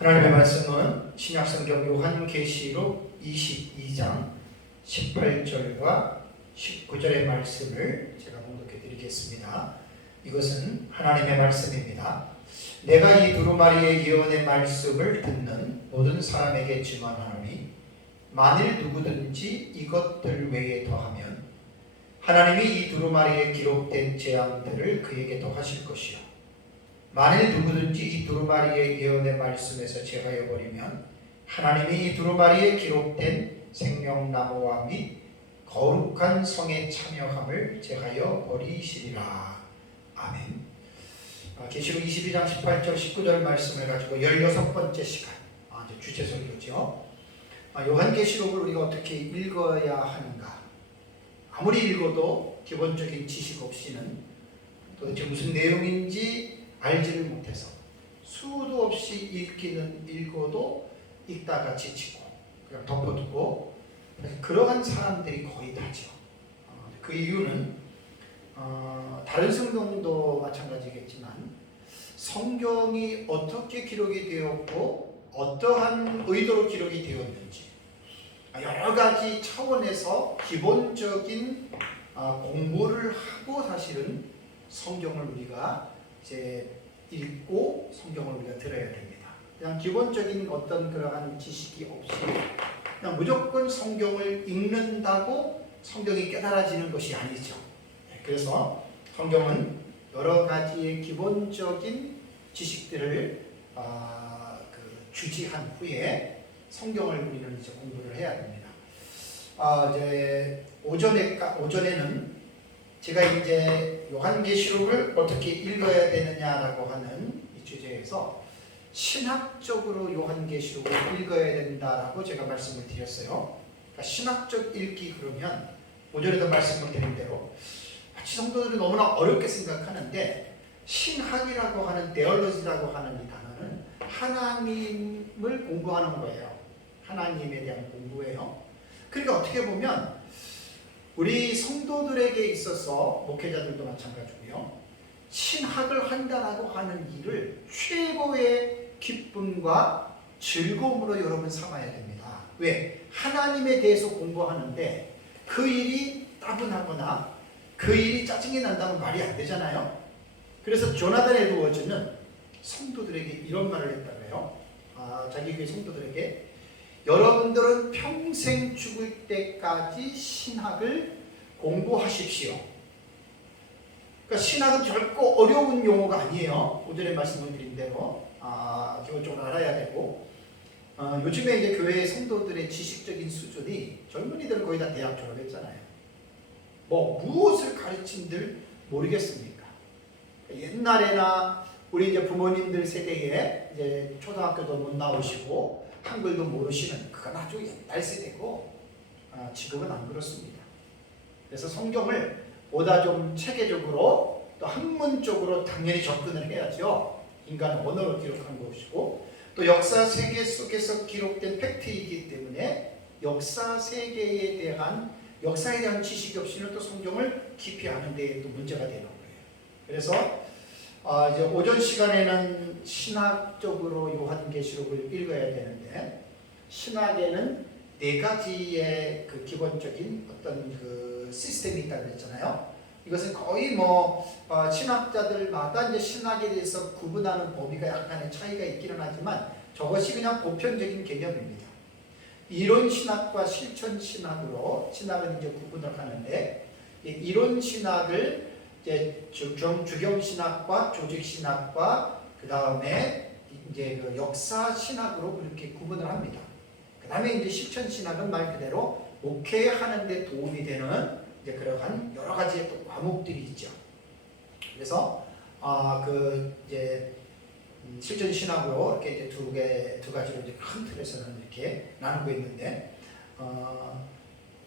하나님의 말씀은 신약성경 요한계시록 22장 18절과 19절의 말씀을 제가 봉독해 드리겠습니다. 이것은 하나님의 말씀입니다. 내가 이 두루마리의 예언의 말씀을 듣는 모든 사람에게 증언하노니 만일 누구든지 이것들 외에 더하면 하나님이 이 두루마리에 기록된 재앙들을 그에게 더하실 것이요 만일 누구든지 이 두루마리의 예언의 말씀에서 제하여 버리면 하나님이 이 두루마리에 기록된 생명나무와 및 거룩한 성에 참여함을 제하여 버리시리라. 아멘. 계시록 22장 18절 19절 말씀을 가지고 16번째 시간, 주제 설교죠. 요한계시록을 우리가 어떻게 읽어야 하는가. 아무리 읽어도 기본적인 지식 없이는 도대체 무슨 내용인지 알지를 못해서 수도 없이 읽어도 읽다가 지치고 그냥 덮어두고 그러한 사람들이 거의 다죠. 그 이유는 다른 성경도 마찬가지겠지만 성경이 어떻게 기록이 되었고 어떠한 의도로 기록이 되었는지 여러 가지 차원에서 기본적인 공부를 하고 사실은 성경을 우리가 이제 읽고 성경을 우리가 들어야 됩니다. 그냥 기본적인 어떤 그러한 지식이 없이 그냥 무조건 성경을 읽는다고 성경이 깨달아지는 것이 아니죠. 그래서 성경은 여러 가지의 기본적인 지식들을 주지한 후에 성경을 우리는 이제 공부를 해야 됩니다. 이제 오전에는 제가 이제 요한계시록을 어떻게 읽어야 되느냐라고 하는 이 주제에서 신학적으로 요한계시록을 읽어야 된다라고 제가 말씀을 드렸어요. 그러니까 신학적 읽기 그러면 오전에도 말씀을 드린 대로 마치 성도들이 너무나 어렵게 생각하는데 신학이라고 하는 데올로지라고 하는 이 단어는 하나님을 공부하는 거예요. 하나님에 대한 공부예요. 그러니까 어떻게 보면 우리 성도들에게 있어서 목회자들도 마찬가지고요. 신학을 한다라고 하는 일을 최고의 기쁨과 즐거움으로 여러분 삼아야 됩니다. 왜? 하나님에 대해서 공부하는데 그 일이 따분하거나 그 일이 짜증이 난다면 말이 안 되잖아요. 그래서 조나단 에드워즈는 성도들에게 이런 말을 했다고 해요. 자기 교회 성도들에게 여러분들은 평생 죽을 때까지 신학을 공부하십시오. 그러니까 신학은 결코 어려운 용어가 아니에요. 오전에 말씀을 드린 대로 기본적으로 알아야 되고 요즘에 이제 교회 성도들의 지식적인 수준이 젊은이들은 거의 다 대학 졸업했잖아요. 무엇을 가르친들 모르겠습니까? 옛날에나 우리 이제 부모님들 세대에 이제 초등학교도 못 나오시고 한글도 모르시는 그건 아주 옛날 세대고 지금은 안 그렇습니다. 그래서 성경을 보다 좀 체계적으로 또 학문적으로 당연히 접근을 해야죠. 인간은 언어로 기록한 것이고 또 역사 세계 속에서 기록된 팩트이기 때문에 역사에 대한 지식이 없이는 또 성경을 깊이 아는 데에 또 문제가 되는 거예요. 그래서 이제 오전 시간에는 신학적으로 요한계시록을 읽어야 되는데 신학에는 네 가지의 그 기본적인 어떤 그 시스템이 있다고 했잖아요. 이것은 거의 신학자들마다 이제 신학에 대해서 구분하는 범위가 약간의 차이가 있기는 하지만 저것이 그냥 보편적인 개념입니다. 이론 신학과 실천 신학으로 신학은 이제 구분을 하는데 이론 신학을 이제 주경 신학과 조직 신학과 그 다음에 이제 그 역사 신학으로 그렇게 구분을 합니다. 그 다음에 이제 실천 신학은 말 그대로 목회하는 데 도움이 되는 이제 그러한 여러 가지의 또 과목들이 있죠. 그래서 이제 실천 신학으로 이렇게 이제 두 가지로 이제 큰 틀에서는 이렇게 나누고 있는데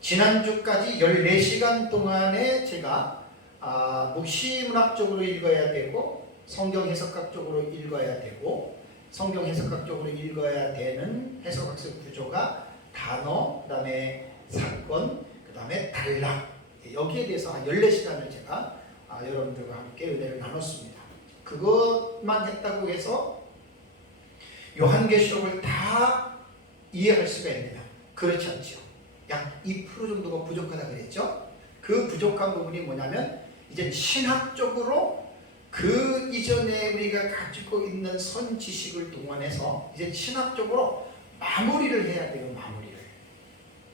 지난주까지 14시간 동안에 제가 묵시문학적으로 읽어야 되고 성경 해석학적으로 읽어야 되고 성경 해석학적으로 읽어야 되는 해석학적 구조가 단어, 그 다음에 사건, 그 다음에 단락 여기에 대해서 한 14시간을 제가 여러분들과 함께 은혜를 나눴습니다. 그것만 했다고 해서 요한계시록을 다 이해할 수가 있느냐? 그렇지 않죠. 약 2% 정도가 부족하다 그랬죠. 그 부족한 부분이 뭐냐면 이제 신학적으로 그 이전에 우리가 가지고 있는 선 지식을 동원해서 이제 신학적으로 마무리를 해야 돼요. 마무리를.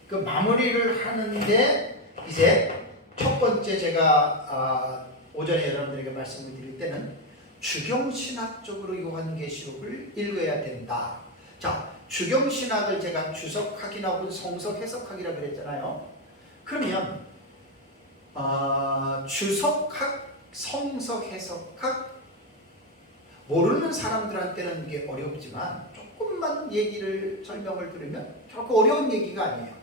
그 마무리를 하는데 이제 첫 번째 제가 오전에 여러분들에게 말씀을 드릴 때는 주경신학적으로 요한계시록을 읽어야 된다. 자, 주경신학을 제가 주석 확인하고 성석 해석학이라고 그랬잖아요. 그러면 주석학, 성석 해석학 모르는 사람들한테는 이게 어렵지만 조금만 얘기를 설명을 들으면 결코 어려운 얘기가 아니에요.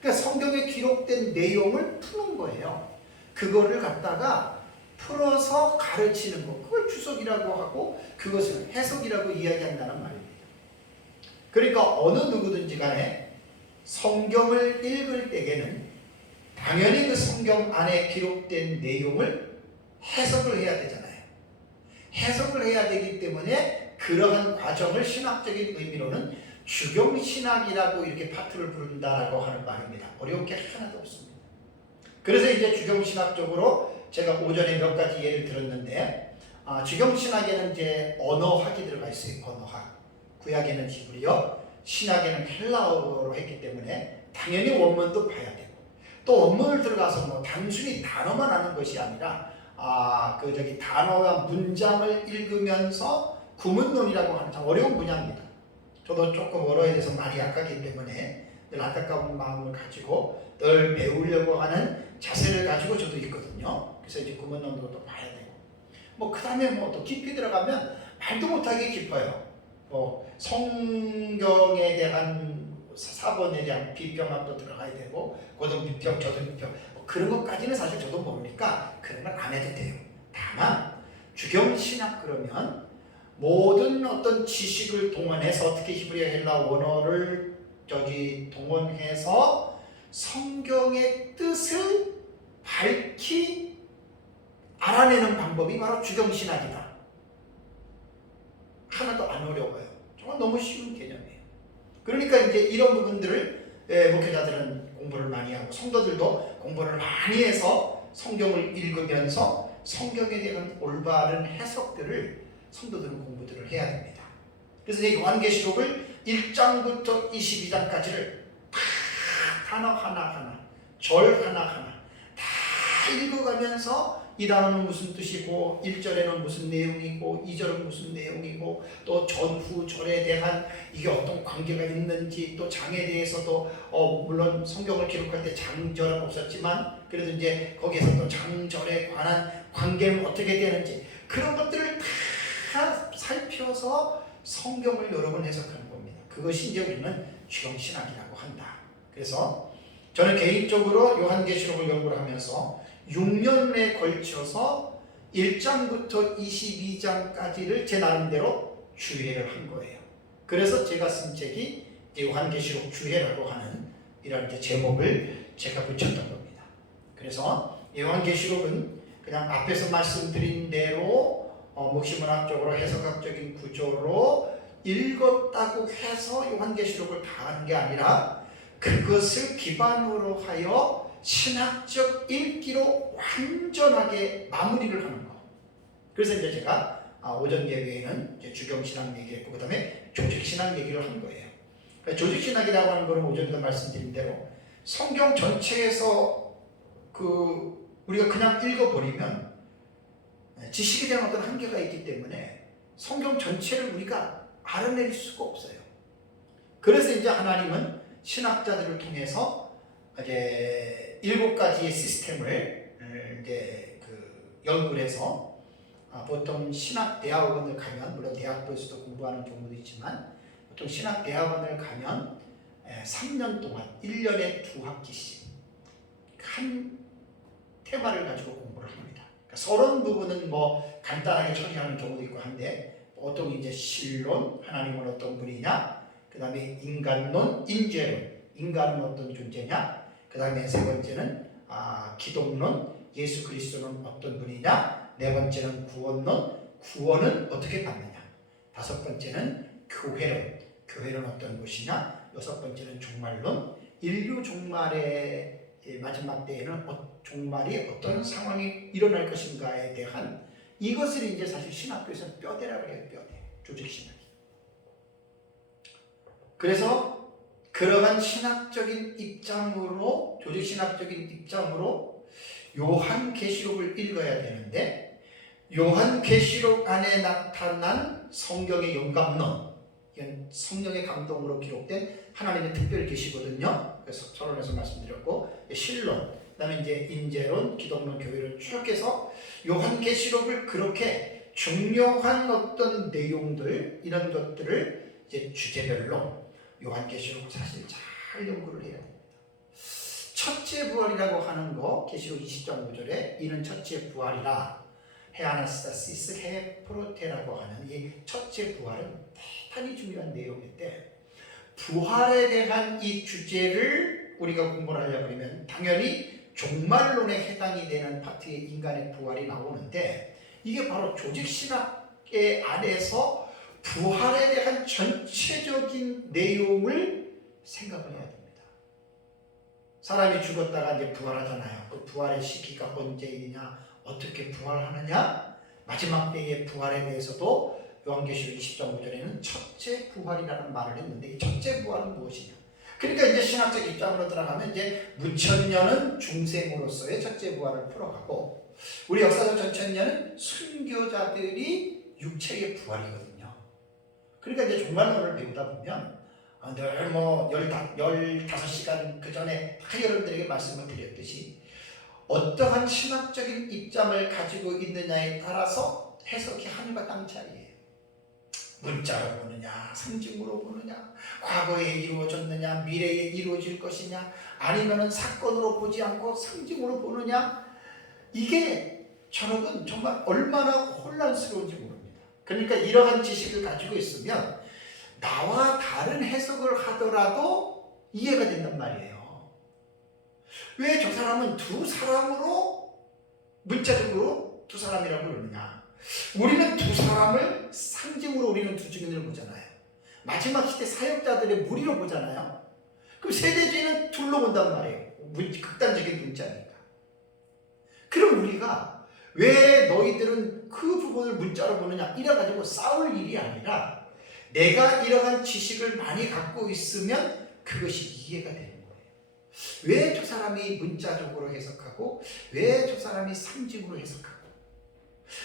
그러니까 성경에 기록된 내용을 푸는 거예요. 그거를 갖다가 풀어서 가르치는 거, 그걸 주석이라고 하고 그것을 해석이라고 이야기한다는 말입니다. 그러니까 어느 누구든지 간에 성경을 읽을 때에는 당연히 그 성경 안에 기록된 내용을 해석을 해야 되잖아요. 해석을 해야 되기 때문에 그러한 과정을 신학적인 의미로는 주경신학이라고 이렇게 파트를 부른다라고 하는 말입니다. 어려운 게 하나도 없습니다. 그래서 이제 주경신학적으로 제가 오전에 몇 가지 예를 들었는데, 주경신학에는 이제 언어학이 들어가 있어요. 언어학. 구약에는 히브리어, 신약에는 헬라어로 했기 때문에 당연히 원문도 봐야 되고, 또 원문을 들어가서 뭐 단순히 단어만 아는 것이 아니라 단어와 문장을 읽으면서 구문론이라고 하는 참 어려운 분야입니다. 저도 조금 언어에 대해서 많이 약하기 때문에 늘 안타까운 마음을 가지고 늘 배우려고 하는 자세를 가지고 저도 있거든요. 그래서 이제 구문론도 또 봐야 되고, 뭐 그 다음에 뭐 또 깊이 들어가면 말도 못하게 깊어요. 뭐 성경에 대한 사본에 대한 비평학도 들어가야 되고, 고등비평, 저등비평, 뭐 그런 것까지는 사실 저도 모르니까 그런 걸 안 해도 돼요. 다만 주경신학 그러면 모든 어떤 지식을 동원해서, 특히 히브리어 헬라 원어를 동원해서 성경의 뜻을 밝히 알아내는 방법이 바로 주경신학이다. 하나도 안 어려워요. 정말 너무 쉬운 개념이에요. 그러니까 이제 이런 부분들을 목회자들은 공부를 많이 하고 성도들도 공부를 많이 해서 성경을 읽으면서 성경에 대한 올바른 해석들을 성도들은 공부들을 해야 됩니다. 그래서 이제 요한계시록을 1장부터 22장까지를 다 단어 하나하나, 절 하나하나 다 읽어가면서 이 단어는 무슨 뜻이고, 1절에는 무슨 내용이고, 2절은 무슨 내용이고, 또 전후 절에 대한 이게 어떤 관계가 있는지, 또 장에 대해서도 물론 성경을 기록할 때 장절은 없었지만 그래도 이제 거기에서 또 장절에 관한 관계는 어떻게 되는지, 그런 것들을 다 살펴서 성경을 여러 번 해석하는 겁니다. 그것이 이제 우리는 주경신학이라고 한다. 그래서 저는 개인적으로 요한계시록을 연구를 하면서 6년에 걸쳐서 1장부터 22장까지를 제 나름대로 주해를 한 거예요. 그래서 제가 쓴 책이 요한계시록 주해라고 하는 이런 제목을 제가 붙였던 겁니다. 그래서 요한계시록은 그냥 앞에서 말씀드린 대로 묵시문학적으로 해석학적인 구조로 읽었다고 해서 요한계시록을 다 하는 게 아니라 그것을 기반으로 하여 신학적 읽기로 완전하게 마무리를 하는 거. 그래서 이제 제가 오전 예배에는 이제 주경신학 얘기했고, 그 다음에 조직신학 얘기를 한 거예요. 그러니까 조직신학이라고 하는 거는 오전에도 말씀드린 대로 성경 전체에서 우리가 그냥 읽어버리면 지식에 대한 어떤 한계가 있기 때문에 성경 전체를 우리가 알아낼 수가 없어요. 그래서 이제 하나님은 신학자들을 통해서 이제 7가지의 시스템을 이제 연구를 해서, 보통 신학대학원을 가면, 물론 대학교에서도 공부하는 경우도 있지만 보통 신학대학원을 가면 3년 동안 1년에 2학기씩 한 테마를 가지고 공부를 합니다. 그러니까 서론 부분은 뭐 간단하게 처리하는 경우도 있고 한데, 보통 이제 신론, 하나님은 어떤 분이냐, 그 다음에 인간론, 인재론, 인간은 어떤 존재냐, 그 다음에 세 번째는 기독론, 예수 그리스도는 어떤 분이냐, 네 번째는 구원론, 구원은 어떻게 받느냐, 다섯 번째는 교회는 어떤 것이냐? 여섯 번째는 종말론. 인류 종말의 마지막 때에는 종말이 어떤 상황이 일어날 것인가에 대한 이것을 이제 사실 신학교에서는 뼈대라고 해요. 뼈대. 조직신학이. 그래서 그러한 신학적인 입장으로, 조직신학적인 입장으로 요한계시록을 읽어야 되는데, 요한계시록 안에 나타난 성경의 영감론, 이건 성령의 감동으로 기록된 하나님의 특별 계시거든요. 그래서 서론에서 말씀드렸고, 신론, 그다음에 이제 인재론, 기독론, 교회론 쭉 해서 요한계시록을 그렇게 중요한 어떤 내용들, 이런 것들을 이제 주제별로 요한계시록 사실 잘 연구를 해야 됩니다. 첫째 부활이라고 하는 거, 계시록 20장 5절에 이는 첫째 부활이라 헤아나스타시스 헤프로테라고 하는 이 첫째 부활은 대단히 중요한 내용인데, 부활에 대한 이 주제를 우리가 공부를 하려고 하면 당연히 종말론에 해당이 되는 파트의 인간의 부활이 나오는데, 이게 바로 조직신학의 안에서 부활에 대한 전체적인 내용을 생각을 해야 됩니다. 사람이 죽었다가 이제 부활하잖아요. 그 부활의 시기가 언제이냐, 어떻게 부활하느냐, 마지막 때의 부활에 대해서도 요한계시록 20장 5절에는 첫째 부활이라는 말을 했는데, 이 첫째 부활은 무엇이냐? 그러니까 이제 신학적 입장으로 들어가면 이제 무천년은 중생으로서의 첫째 부활을 풀어가고, 우리 역사적 전천년은 순교자들이 육체의 부활이거든요. 그러니까 이제 종말론을 배우다 보면 늘 15시간 그 전에 다 여러분들에게 말씀을 드렸듯이 어떠한 신학적인 입장을 가지고 있느냐에 따라서 해석이 하늘과 땅 차이예요. 문자로 보느냐, 상징으로 보느냐, 과거에 이루어졌느냐, 미래에 이루어질 것이냐, 아니면 사건으로 보지 않고 상징으로 보느냐, 이게 저는 정말 얼마나 혼란스러운지 모릅니다. 그러니까 이러한 지식을 가지고 있으면 나와 다른 해석을 하더라도 이해가 된단 말이에요. 왜 저 사람은 두 사람으로 문자적으로 두 사람이라고 그러느냐? 우리는 두 사람을 상징으로 우리는 두 증인을 보잖아요. 마지막 시대 사역자들의 무리로 보잖아요. 그럼 세대주의는 둘로 본단 말이에요. 극단적인 문자니까. 그럼 우리가 왜 너희들은 그 부분을 문자로 보느냐, 이래가지고 싸울 일이 아니라 내가 이러한 지식을 많이 갖고 있으면 그것이 이해가 되는 거예요. 왜 저 사람이 문자적으로 해석하고, 왜 저 사람이 상징으로 해석하고,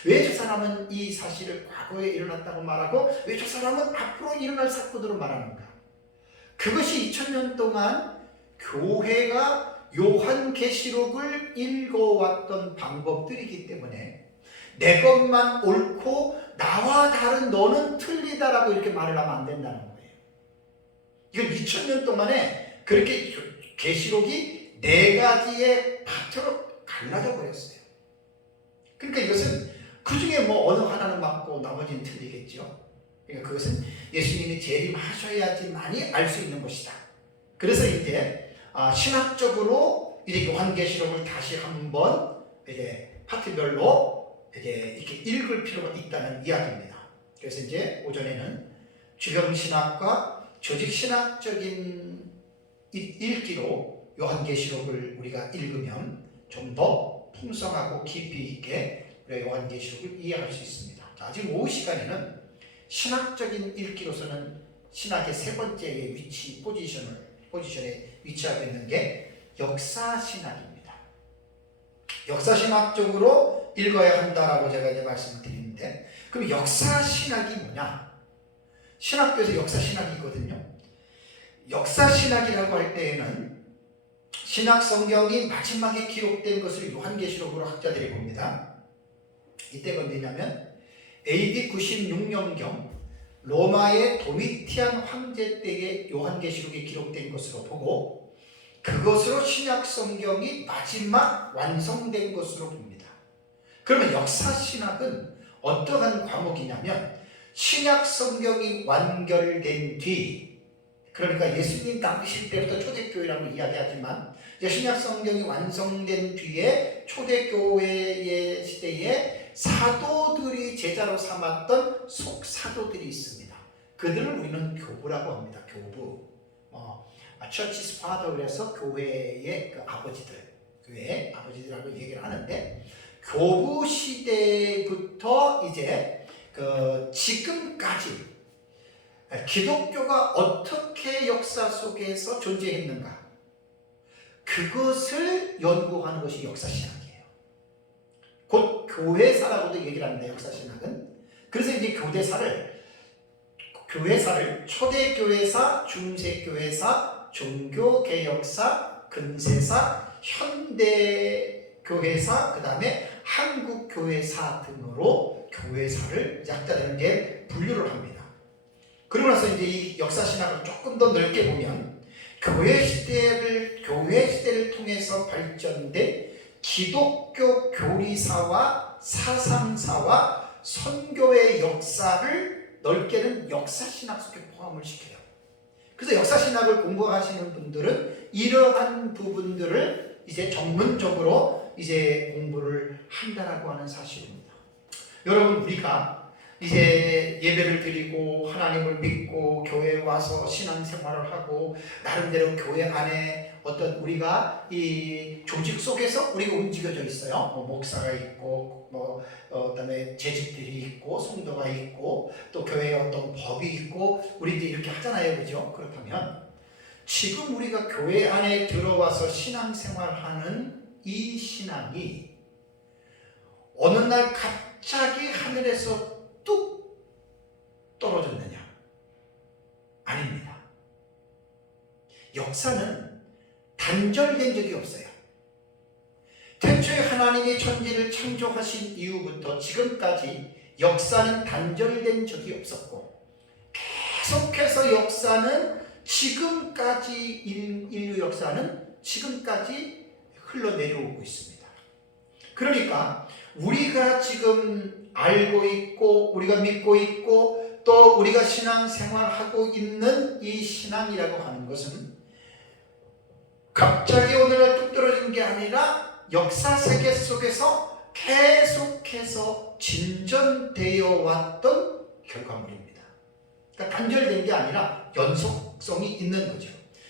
왜 저 사람은 이 사실을 과거에 일어났다고 말하고, 왜 저 사람은 앞으로 일어날 사건으로 말하는가? 그것이 2000년 동안 교회가 요한계시록을 읽어왔던 방법들이기 때문에 내 것만 옳고 나와 다른 너는 틀리다라고 이렇게 말을 하면 안 된다는 거예요. 이건 2000년 동안에 그렇게 계시록이 네 가지의 파트로 갈라져 버렸어요. 그러니까 이것은 그 중에 뭐 어느 하나는 맞고 나머지는 틀리겠죠. 그러니까 그것은 예수님이 재림하셔야지만이 알 수 있는 것이다. 그래서 이제 신학적으로 이제 요한계시록을 다시 한번 이제 파트별로 이제 이렇게 읽을 필요가 있다는 이야기입니다. 그래서 이제 오전에는 주경신학과 조직신학적인 읽기로 요한계시록을 우리가 읽으면 좀 더 풍성하고 깊이 있게 우리가 요한계시록을 이해할 수 있습니다. 자, 지금 오후 시간에는 신학적인 읽기로서는 신학의 세 번째의 포지션에 위치하고 있는 게 역사신학입니다. 역사신학적으로 읽어야 한다라고 제가 이제 말씀을 드리는데, 그럼 역사신학이 뭐냐? 신학교에서 역사신학이 있거든요. 역사신학이라고 할 때에는 신약 성경이 마지막에 기록된 것을 요한계시록으로 학자들이 봅니다. 이때가 언제냐면 AD 96년경 로마의 도미티안 황제 때의 요한계시록이 기록된 것으로 보고, 그것으로 신약 성경이 마지막 완성된 것으로 봅니다. 그러면 역사신학은 어떠한 과목이냐면, 신약 성경이 완결된 뒤, 그러니까 예수님 당시 때부터 초대교회라고 이야기하지만 신약 성경이 완성된 뒤에 초대교회의 시대에 사도들이 제자로 삼았던 속사도들이 있습니다. 그들을 우리는 교부라고 합니다. 교부. Church's Father 그래서 교회의 그 아버지들, 교회의 아버지들하고 얘기를 하는데 교부 시대부터 이제 그 지금까지 기독교가 어떻게 역사 속에서 존재했는가 그것을 연구하는 것이 역사신학이에요. 곧 교회사라고도 얘기를 합니다. 역사신학은. 그래서 이제 교회사를 초대교회사, 중세교회사, 종교개혁사, 근세사, 현대교회사, 그 다음에 한국교회사 등으로 교회사를 약자들에게 분류를 합니다. 그러고 나서 이제 이 역사신학을 조금 더 넓게 보면 교회 시대를 통해서 발전된 기독교 교리사와 사상사와 선교의 역사를 넓게는 역사신학 속에 포함을 시켜요. 그래서 역사신학을 공부하시는 분들은 이러한 부분들을 이제 전문적으로 이제 공부를 한다라고 하는 사실입니다. 여러분, 우리가 이제 예배를 드리고 하나님을 믿고 교회에 와서 신앙생활을 하고 나름대로 교회 안에 어떤 우리가 이 조직 속에서 우리가 움직여져 있어요. 목사가 있고 그다음에 재직들이 있고 성도가 있고 또 교회에 어떤 법이 있고 우리들이 이렇게 하잖아요. 그죠? 그렇다면 지금 우리가 교회 안에 들어와서 신앙생활하는 이 신앙이 어느 날 갑자기 하늘에서 뚝 떨어졌느냐? 아닙니다. 역사는 단절된 적이 없어요. 태초에 하나님이 천지를 창조하신 이후부터 지금까지 역사는 단절된 적이 없었고 계속해서 역사는 지금까지 인류 역사는 지금까지 흘러내려오고 있습니다. 그러니까 우리가 지금 알고 있고 우리가 믿고 있고 또 우리가 신앙생활하고 있는 이 신앙이라고 하는 것은 갑자기 오늘날 뚝 떨어진 게 아니라 역사 세계 속에서 계속해서 진전되어 왔던 결과물입니다. 그러니까 단절된 게 아니라 연속성이 있는 거죠.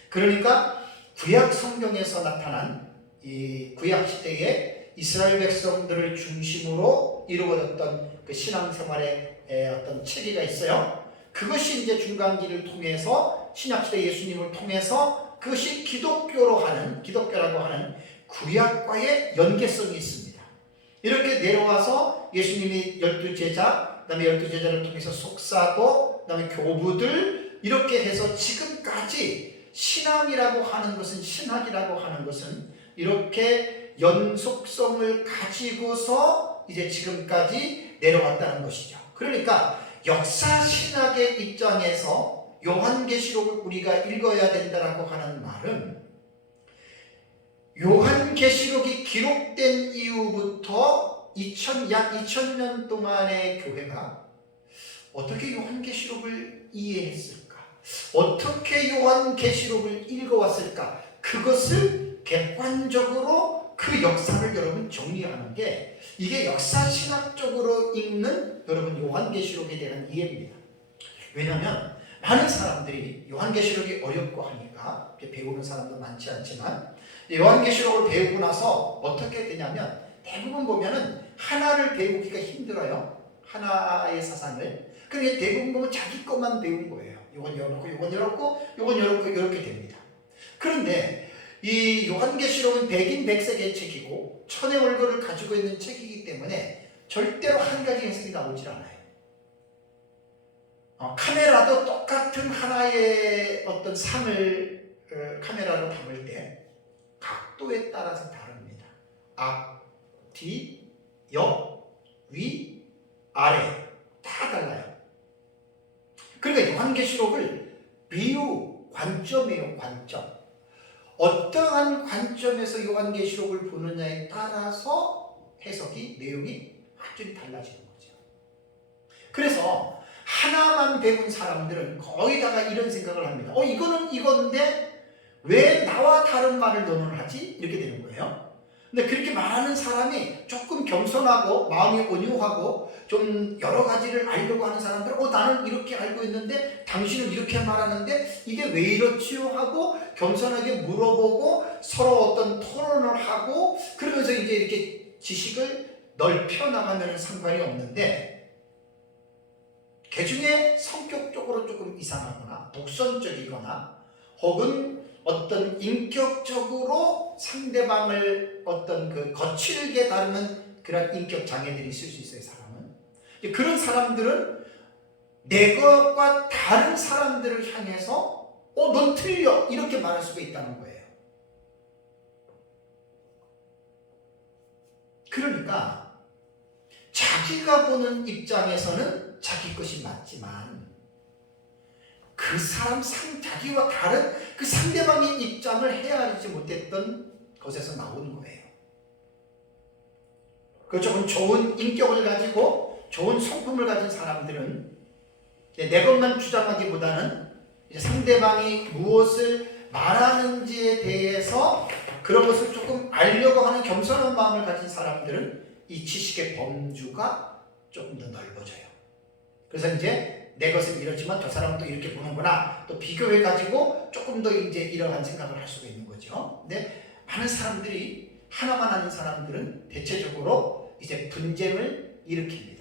그러니까 구약 성경에서 나타난 이 구약 시대의 이스라엘 백성들을 중심으로 이루어졌던 그 신앙생활의 어떤 체계가 있어요. 그것이 이제 중간기를 통해서 신약시대 예수님을 통해서 그것이 기독교라고 하는 구약과의 연계성이 있습니다. 이렇게 내려와서 예수님이 12제자, 그 다음에 12제자를 통해서 속사도, 그 다음에 교부들 이렇게 해서 지금까지 신앙이라고 하는 것은 신학이라고 하는 것은 이렇게 연속성을 가지고서 이제 지금까지 내려왔다는 것이죠. 그러니까 역사신학의 입장에서 요한계시록을 우리가 읽어야 된다라고 하는 말은 요한계시록이 기록된 이후부터 약 2000년 동안의 교회가 어떻게 요한계시록을 이해했을까? 어떻게 요한계시록을 읽어왔을까? 그것을 객관적으로 그 역사를 여러분 정리하는 게 이게 역사신학적으로 읽는 여러분 요한계시록에 대한 이해입니다. 왜냐하면 많은 사람들이 요한계시록이 어렵고 하니까 배우는 사람도 많지 않지만 요한계시록을 배우고 나서 어떻게 되냐면 대부분 보면은 하나를 배우기가 힘들어요. 하나의 사상을. 그러니까 대부분 보면 자기 것만 배운 거예요. 요건 열었고 요건 열었고 요건 열었고 이렇게 됩니다. 그런데 이 요한계시록은 백인백색의 책이고 천의 월거를 가지고 있는 책이기 때문에 절대로 한 가지 해석이 나오질 않아요. 카메라도 똑같은 하나의 어떤 상을 카메라로 담을 때 각도에 따라서 다릅니다. 앞, 뒤, 옆, 위, 아래 다 달라요. 그러니까 요한계시록을 비유, 관점이에요. 관점. 어떠한 관점에서 요한계시록을 보느냐에 따라서 해석이, 내용이 완전히 달라지는 거죠. 그래서 하나만 배운 사람들은 거의다가 이런 생각을 합니다. 이거는 이건데 왜 나와 다른 말을 너는 하지? 이렇게 되는 거예요. 근데 그렇게 말하는 사람이 조금 겸손하고 마음이 온유하고 좀 여러 가지를 알려고 하는 사람들은 나는 이렇게 알고 있는데 당신은 이렇게 말하는데 이게 왜 이렇지요? 하고 겸손하게 물어보고 서로 어떤 토론을 하고 그러면서 이제 이렇게 지식을 넓혀 나가면 상관이 없는데, 그중에 성격적으로 조금 이상하거나 독선적이거나 혹은 어떤 인격적으로 상대방을 어떤 그 거칠게 다루는 그런 인격 장애들이 있을 수 있어요. 사람은 그런 사람들은 내 것과 다른 사람들을 향해서 넌 틀려 이렇게 말할 수가 있다는 거예요. 그러니까 자기가 보는 입장에서는 자기 것이 맞지만 그 사람 자기와 다른 그 상대방의 입장을 헤아리지 못했던 것에서 나오는 거예요. 그렇죠. 좋은 인격을 가지고 좋은 성품을 가진 사람들은 내 것만 주장하기보다는 상대방이 무엇을 말하는지에 대해서 그런 것을 조금 알려고 하는 겸손한 마음을 가진 사람들은 이 지식의 범주가 조금 더 넓어져요. 그래서 이제 내 것은 이렇지만 저 사람은 또 이렇게 보는구나, 또 비교해가지고 조금 더 이제 이러한 생각을 할 수가 있는 거죠. 근데 많은 사람들이, 하나만 아는 사람들은 대체적으로 이제 분쟁을 일으킵니다.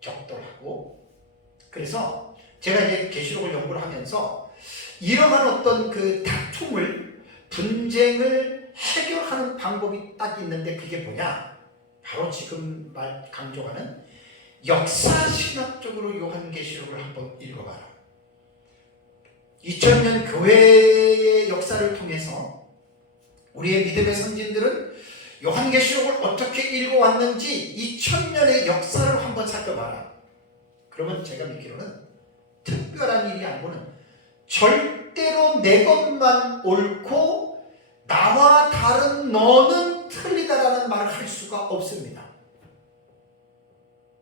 격돌하고. 그래서 제가 이제 계시록을 연구를 하면서 이러한 어떤 그 다툼을, 분쟁을 해결하는 방법이 딱 있는데 그게 뭐냐? 바로 지금 강조하는 역사신학적으로 요한계시록을 한번 읽어봐라. 2000년 교회의 역사를 통해서 우리의 믿음의 선진들은 요한계시록을 어떻게 읽어왔는지 2000년의 역사를 한번 살펴봐라. 그러면 제가 믿기로는 특별한 일이 아니고는 절대로 내 것만 옳고 나와 다른 너는 틀리다라는 말을 할 수가 없습니다.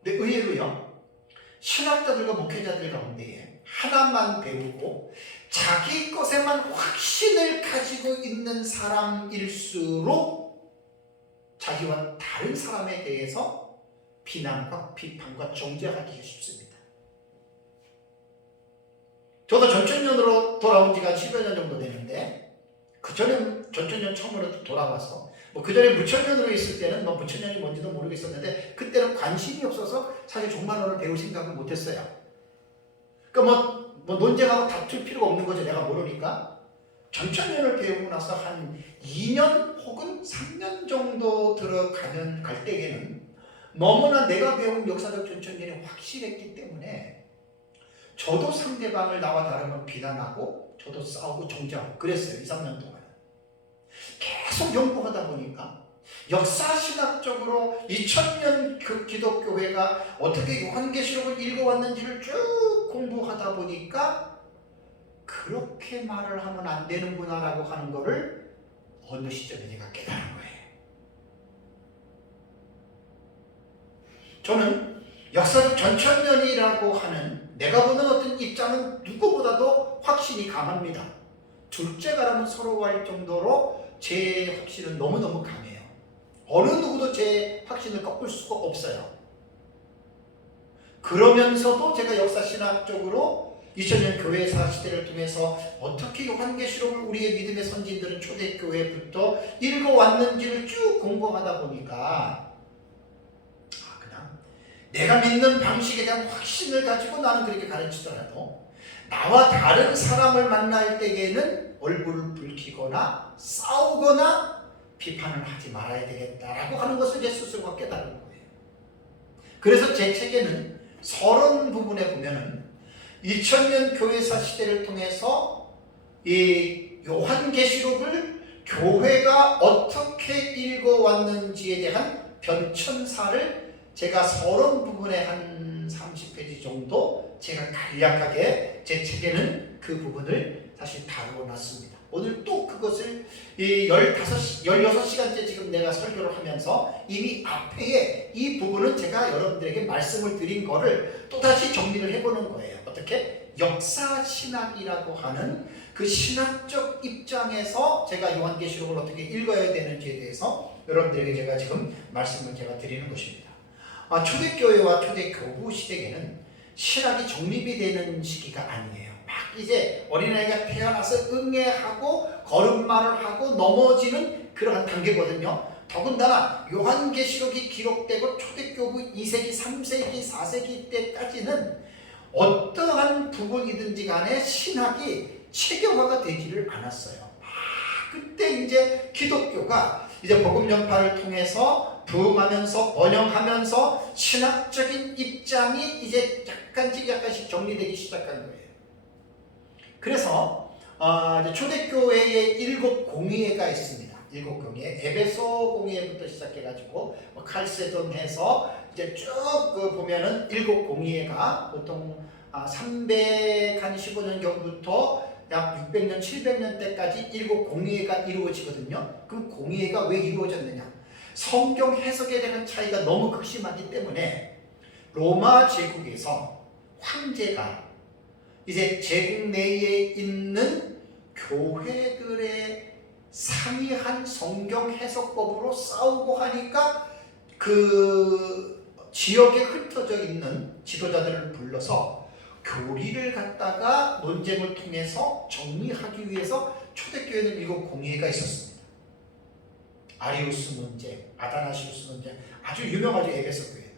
근데 의외로요, 신학자들과 목회자들 가운데에 하나만 배우고 자기 것에만 확신을 가지고 있는 사람일수록 자기와 다른 사람에 대해서 비난과 비판과 정죄하기 쉽습니다. 저도 전천년으로 돌아온 지가 10여 년 정도 되는데, 그 전에 전천년 처음으로 돌아와서 그 전에 무천년으로 있을 때는 무천년이 뭔지도 모르겠었는데 그때는 관심이 없어서 사실 종말론을 배울 생각을 못했어요. 그러니까 논쟁하고 다툴 필요가 없는 거죠. 내가 모르니까. 전천년을 배우고 나서 한 2년 혹은 3년 정도 갈 때에는 너무나 내가 배운 역사적 전천년이 확실했기 때문에 저도 상대방을 나와 다르면 비난하고 저도 싸우고 정죄하고 그랬어요. 2, 3년 동안. 계속 연구하다 보니까 역사신학적으로 2000년 그 기독교회가 어떻게 요한계시록을 읽어왔는지를 쭉 공부하다 보니까 그렇게 말을 하면 안 되는구나 라고 하는 거를 어느 시점에 제가 깨달은 거예요. 저는 역사적 전천년이라고 하는 내가 보는 어떤 입장은 누구보다도 확신이 강합니다. 둘째가라면 서러워할 정도로 제 확신은 너무너무 강해요. 어느 누구도 제 확신을 꺾을 수가 없어요. 그러면서도 제가 역사신학적으로 2000년 교회사 시대를 통해서 어떻게 요한계시록을 우리의 믿음의 선진들은 초대교회부터 읽어왔는지를 쭉 공부하다 보니까 그냥 내가 믿는 방식에 대한 확신을 가지고 나는 그렇게 가르치더라도 나와 다른 사람을 만날 때에는 얼굴을 붉히거나 싸우거나 비판을 하지 말아야 되겠다라고 하는 것을 제 스스로가 깨달은 거예요. 그래서 제 책에는 서론 부분에 보면은 2000년 교회사 시대를 통해서 이 요한계시록을 교회가 어떻게 읽어왔는지에 대한 변천사를 제가 서론 부분에 한 30페이지 정도 제가 간략하게 제 책에는 그 부분을 사실 다루어 놨습니다. 오늘 또 그것을 16시간째 지금 내가 설교를 하면서 이미 앞에 이 부분은 제가 여러분들에게 말씀을 드린 거를 또다시 정리를 해보는 거예요. 어떻게? 역사신학이라고 하는 그 신학적 입장에서 제가 요한계시록을 어떻게 읽어야 되는지에 대해서 여러분들에게 제가 지금 말씀을 제가 드리는 것입니다. 초대교회와 초대교부 시대에는 신학이 정립이 되는 시기가 아니에요. 막 이제 어린아이가 태어나서 응애하고 걸음마를 하고 넘어지는 그러한 단계거든요. 더군다나 요한계시록이 기록되고 초대교부 2세기, 3세기, 4세기 때까지는 어떠한 부분이든지 간에 신학이 체계화가 되지를 않았어요. 그때 이제 기독교가 이제 복음 전파를 통해서 부흥하면서 번영하면서 신학적인 입장이 이제 약간씩 정리되기 시작한 거예요. 그래서 이제 초대교회에 7 공의회가 있습니다. 7 공의회, 에베소 공의회부터 시작해가지고 칼세돈 해서 이제 쭉 보면은 7 공의회가 보통 315년 경부터 약 600년, 700년 때까지 7 공의회가 이루어지거든요. 그럼 공의회가 왜 이루어졌느냐? 성경 해석에 대한 차이가 너무 극심하기 때문에 로마 제국에서 황제가 이제 제국 내에 있는 교회들의 상이한 성경 해석법으로 싸우고 하니까 그 지역에 흩어져 있는 지도자들을 불러서 교리를 갖다가 논쟁을 통해서 정리하기 위해서 초대교회는 7 공의회가 있었습니다. 아리우스 논쟁, 아다나시우스 논쟁, 아주 유명하죠. 에베소 교회는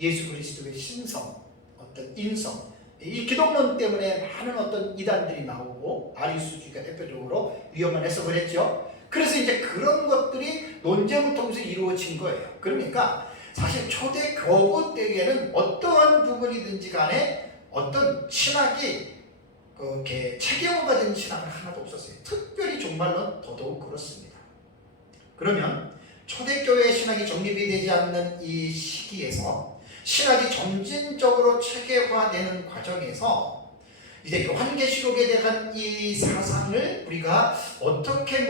예수 그리스도의 신성, 어떤 인성, 이 기독론 때문에 많은 어떤 이단들이 나오고 아리우스주의가 대표적으로 위험한 해석을 했죠. 그래서 이제 그런 것들이 논쟁을 통해서 이루어진 거예요. 그러니까 사실 초대교부 때에는 어떠한 부분이든지 간에 어떤 신학이 그렇게 체계화가 된 신학은 하나도 없었어요. 특별히 종말론 더더욱 그렇습니다. 그러면 초대교회 신학이 정립이 되지 않는 이 시기에서 신학이 점진적으로 체계화되는 과정에서 이제 요한계시록에 대한 이 사상을 우리가 어떻게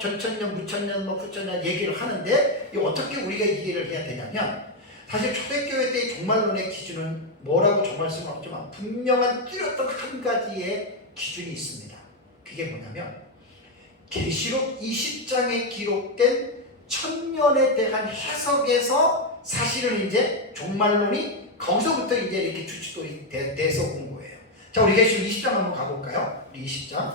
전천년, 무천년, 후천년 얘기를 하는데 어떻게 우리가 이해를 해야 되냐면 사실 초대교회 때의 종말론의 기준은 뭐라고 정말 수는 없지만 분명한 뚜렷한 한 가지의 기준이 있습니다. 그게 뭐냐면 계시록 20장에 기록된 천년에 대한 해석에서 사실은 이제 종말론이 거기서부터 이제 이렇게 추측이 돼서 온 거예요. 자, 우리 계시록 20장 한번 가볼까요? 우리 20장.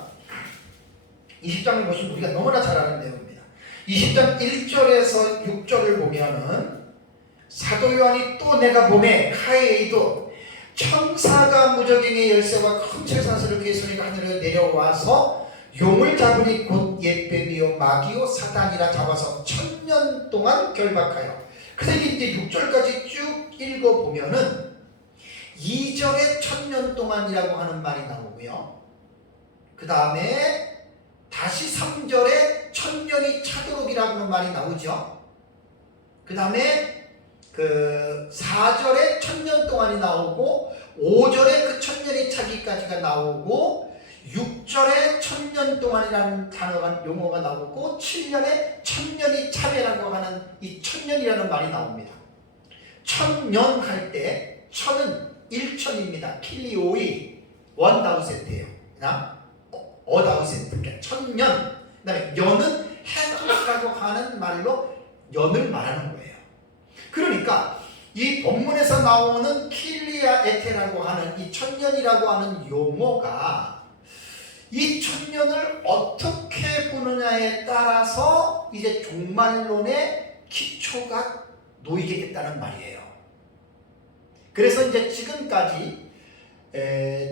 20장을 보시면 우리가 너무나 잘 아는 내용입니다. 20장 1절에서 6절을 보면은 사도 요한이 또 내가 보매 하에이도 천사가 무저갱의 열쇠와 큰 쇠사슬을 위해 소리가 하늘로 내려와서 용을 잡으니 곧 옛뱀이요 마귀요 사단이라 잡아서 1000년 동안 결박하여. 그래서 이제 6절까지 쭉 읽어보면은 2절에 1000년 동안이라고 하는 말이 나오고요. 그 다음에 다시 3절에 1000년이 차도록이라고 하는 말이 나오죠. 그 다음에 그 4절에 1000년 동안이 나오고 5절에 그 1000년이 차기까지가 나오고 6절에 1000년 동안이라는 단어가 용어가 나오고 7년에 1000년이 차례라고 하는 이 1000년이라는 말이 나옵니다. 1000년 할 때 1000은 1000입니다. 킬리오이 1000예요. 그냥 1000, 그러니까 1000년. 그 다음에 연은 헤노스라고 하는 말로 연을 말하는 거예요. 그러니까 이 본문에서 나오는 킬리아 에테라고 하는 이 1000년이라고 하는 용어가 이 1000년을 어떻게 보느냐에 따라서 이제 종말론의 기초가 놓이게 됐다는 말이에요. 그래서 이제 지금까지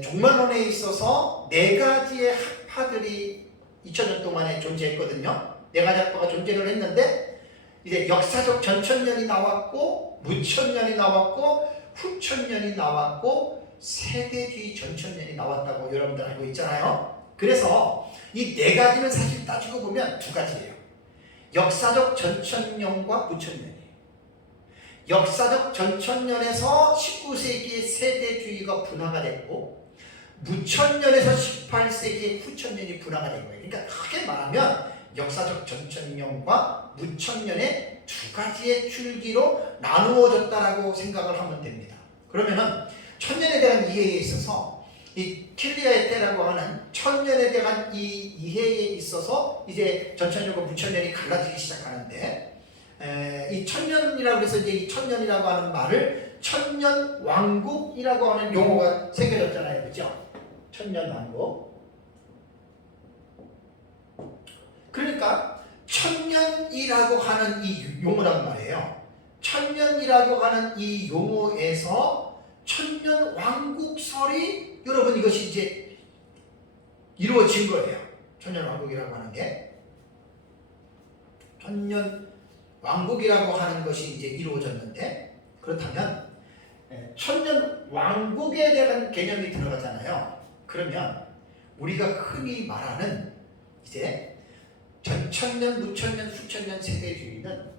종말론에 있어서 4가지의 학파들이 2000년 동안에 존재했거든요. 4가지 학파가 존재를 했는데 이제 역사적 전천년이 나왔고 무천년이 나왔고 후천년이 나왔고 세대주의 전천년이 나왔다고 여러분들 알고 있잖아요. 그래서 이 4가지는 사실 따지고 보면 2가지예요. 역사적 전천년과 무천년이에요. 역사적 전천년에서 19세기의 세대주의가 분화가 됐고 무천년에서 18세기의 후천년이 분화가 된 거예요. 그러니까 크게 말하면 역사적 전천년과 무천년의 2가지의 줄기로 나누어졌다라고 생각을 하면 됩니다. 그러면은 천년에 대한 이해에 있어서 이 킬리아에테라고 하는 천년에 대한 이 이해에 있어서 이제 전천년과 무천년이 갈라지기 시작하는데 이 천년이라고 해서 이제 이 천년이라고 하는 말을 천년왕국이라고 하는 용어가 새겨졌잖아요. 그죠? 천년왕국. 그러니까 천년이라고 하는 이 용어란 말이에요. 천년이라고 하는 이 용어에서 천년왕국설이 여러분 이것이 이제 이루어진 거예요. 천년왕국이라고 하는 게. 천년왕국이라고 하는 것이 이제 이루어졌는데 그렇다면 천년왕국에 대한 개념이 들어가잖아요. 그러면 우리가 흔히 말하는 이제 전천년, 무천년, 수천년 세대주의는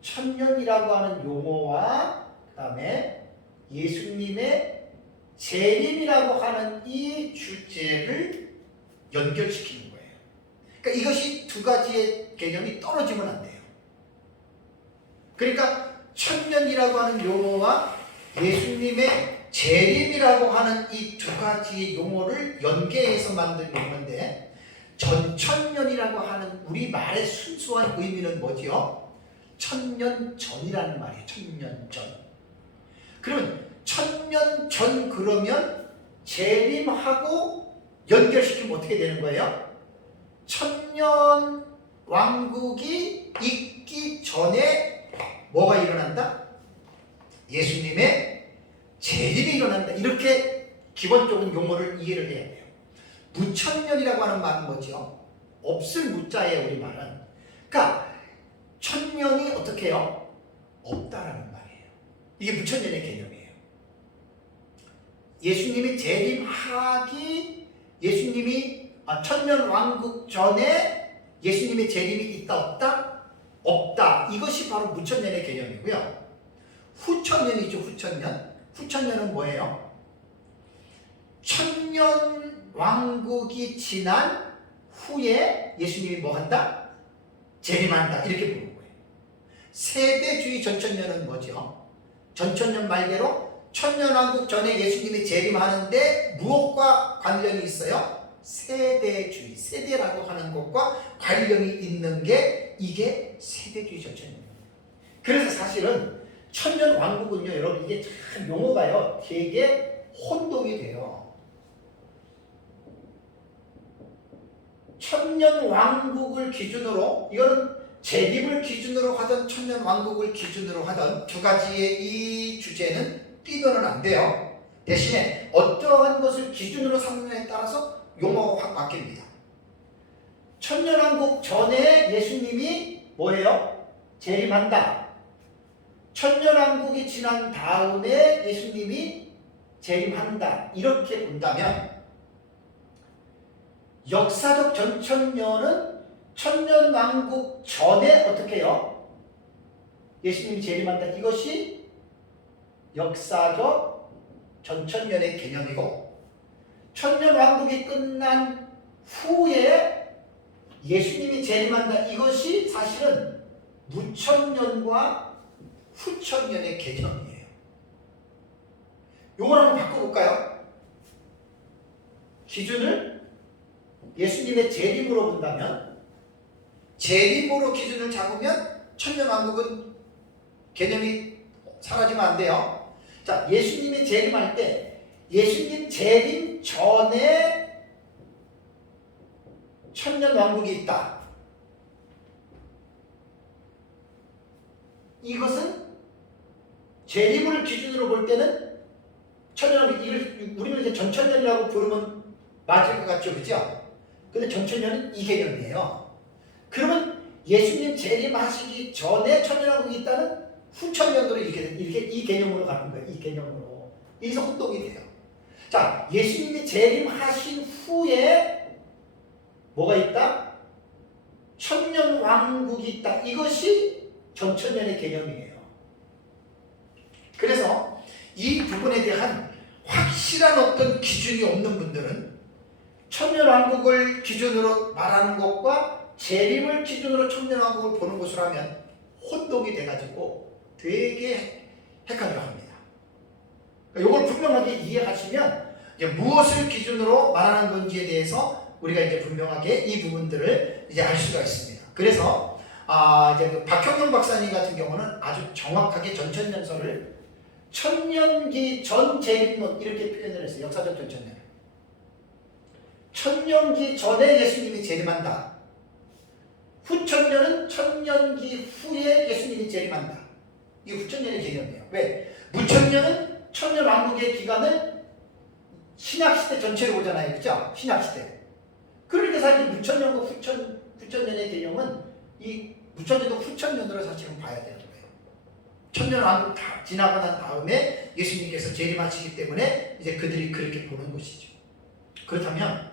천년이라고 하는 용어와 그 다음에 예수님의 재림이라고 하는 이 주제를 연결시키는 거예요. 그러니까 이것이 두 가지의 개념이 떨어지면 안 돼요. 그러니까 천년이라고 하는 용어와 예수님의 재림이라고 하는 이 두 가지의 용어를 연계해서 만든 용어인데 전천년이라고 하는 우리 말의 순수한 의미는 뭐지요? 천년 전이라는 말이에요. 천년 전. 그러면 천년 전 그러면 재림하고 연결시키면 어떻게 되는 거예요? 천년 왕국이 있기 전에 뭐가 일어난다? 예수님의 재림이 일어난다. 이렇게 기본적인 용어를 이해를 해야 돼요. 무천년이라고 하는 말은 뭐죠? 없을 무자예요. 우리 말은. 그러니까 천년이 어떻게 해요? 없다라는 말이에요. 이게 무천년의 개념이에요. 예수님이 재림하기 예수님이 천년 왕국 전에 예수님의 재림이 있다 없다? 없다. 이것이 바로 무천년의 개념이고요. 후천년이죠. 후천년. 후천년은 뭐예요? 천년 왕국이 지난 후에 예수님이 뭐 한다? 재림한다. 이렇게 보는 거예요. 세대주의 전천년은 뭐죠? 전천년 말대로 천년왕국 전에 예수님이 재림하는데 무엇과 관련이 있어요? 세대주의, 세대라고 하는 것과 관련이 있는 게 이게 세대주의 전천년입니다. 그래서 사실은 천년왕국은요, 여러분 이게 참 용어가요 되게 혼동이 돼요. 천년왕국을 기준으로, 이거는 재림을 기준으로 하던 천년왕국을 기준으로 하던 두 가지의 이 주제는 띄면은 안 돼요. 대신에 어떠한 것을 기준으로 삼느냐에 따라서 용어가 확 바뀝니다. 천년왕국 전에 예수님이 뭐예요? 재림한다. 천년왕국이 지난 다음에 예수님이 재림한다. 이렇게 본다면 역사적 전천년은 천년왕국 전에 어떻게 해요? 예수님이 재림한다. 이것이 역사적 전천년의 개념이고, 천년왕국이 끝난 후에 예수님이 재림한다. 이것이 사실은 무천년과 후천년의 개념이에요. 이걸 한번 바꿔볼까요? 기준을 예수님의 재림으로 본다면, 재림으로 기준을 잡으면 천년왕국은 개념이 사라지면 안 돼요. 자, 예수님이 재림할 때 예수님 재림 전에 천년왕국이 있다. 이것은 재림을 기준으로 볼 때는 천년왕국, 우리는 이제 전천년이라고 부르면 맞을 것 같죠, 그죠? 근데 전천년은 이 개념이에요. 그러면 예수님 재림하시기 전에 천년왕국이 있다는 후천년도로 이렇게 이 개념으로 가는 거예요. 이 개념으로. 여기서 혼동이 돼요. 자, 예수님이 재림하신 후에 뭐가 있다? 천년왕국이 있다. 이것이 전천년의 개념이에요. 그래서 이 부분에 대한 확실한 어떤 기준이 없는 분들은 천년왕국을 기준으로 말하는 것과 재림을 기준으로 천년왕국을 보는 것으로 하면 혼동이 돼가지고 되게 헷갈려합니다. 이걸 분명하게 이해하시면 이제 무엇을 기준으로 말하는 건지에 대해서 우리가 이제 분명하게 이 부분들을 이제 알 수가 있습니다. 그래서 이제 그 박형용 박사님 같은 경우는 아주 정확하게 전천년설을 천년기 전 재림론 이렇게 표현을 했어요. 역사적 전천년. 천년기 전에 예수님이 재림한다. 후천년은 천년기 후에 예수님이 재림한다. 이게 후천년의 개념이에요. 왜? 무천년은 천년왕국의 기간을 신약시대 전체로 보잖아요. 그죠? 신약시대. 그러니까 사실 무천년과 후천년의 개념은 이 무천년도 후천년으로 사실은 봐야 되는 거예요. 천년왕국 다 지나고 난 다음에 예수님께서 재림하시기 때문에 이제 그들이 그렇게 보는 것이죠. 그렇다면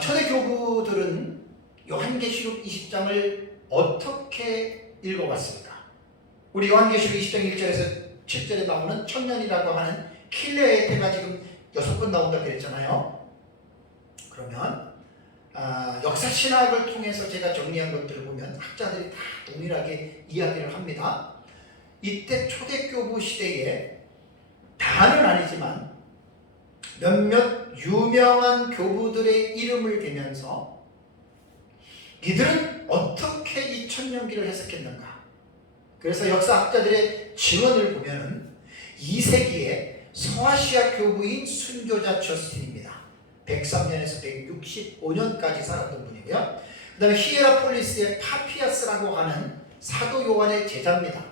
초대 교부들은 요한계시록 20장을 어떻게 읽어봤습니까? 우리 요한계시록 20장 1절에서 7절에 나오는 천년이라고 하는 킬레의 때가 지금 6번 나온다 그랬잖아요. 그러면 역사 신학을 통해서 제가 정리한 것들을 보면 학자들이 다 동일하게 이야기를 합니다. 이때 초대교부 시대에 다는 아니지만 몇몇 유명한 교부들의 이름을 대면서 이들은 어떻게 이 천년기를 해석했는가? 그래서 역사학자들의 증언을 보면은 2세기에 서아시아 교부인 순교자 저스틴입니다. 103년에서 165년까지 살았던 분이고요. 그 다음에 히에라폴리스의 파피아스라고 하는 사도 요한의 제자입니다.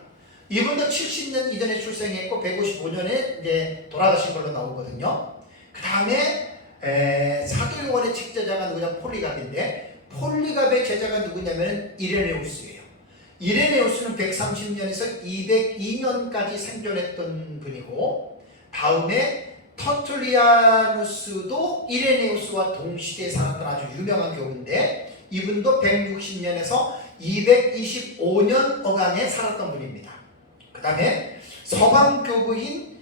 이분도 70년 이전에 출생했고 155년에 이제 돌아가신 걸로 나오거든요. 그 다음에 사도 요한의 직제자가 누구냐? 폴리갑인데 폴리갑의 제자가 누구냐면 이레네우스예요. 이레네우스는 130년에서 202년까지 생존했던 분이고 다음에 터툴리아누스도 이레네우스와 동시대에 살았던 아주 유명한 교부인데 이분도 160년에서 225년 어간에 살았던 분입니다. 그 다음에 서방 교부인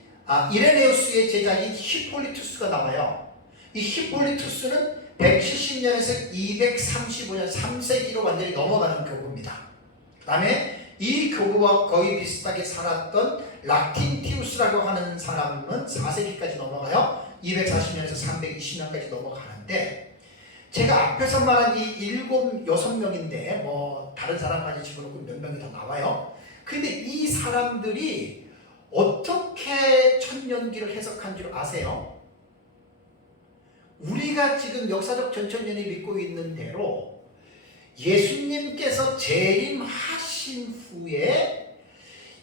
이레네우스의 제자인 히폴리투스가 나와요. 이 히폴리투스는 170년에서 235년 3세기로 완전히 넘어가는 교부입니다. 그 다음에 이 교부와 거의 비슷하게 살았던 락틴티우스라고 하는 사람은 4세기까지 넘어가요. 240년에서 320년까지 넘어가는데 제가 앞에서 말한 이 6명인데 뭐 다른 사람까지 집어넣고 몇 명이 더 나와요. 근데 이 사람들이 어떻게 천년기를 해석한 줄 아세요? 우리가 지금 역사적 전천년이 믿고 있는 대로 예수님께서 재림하신 후에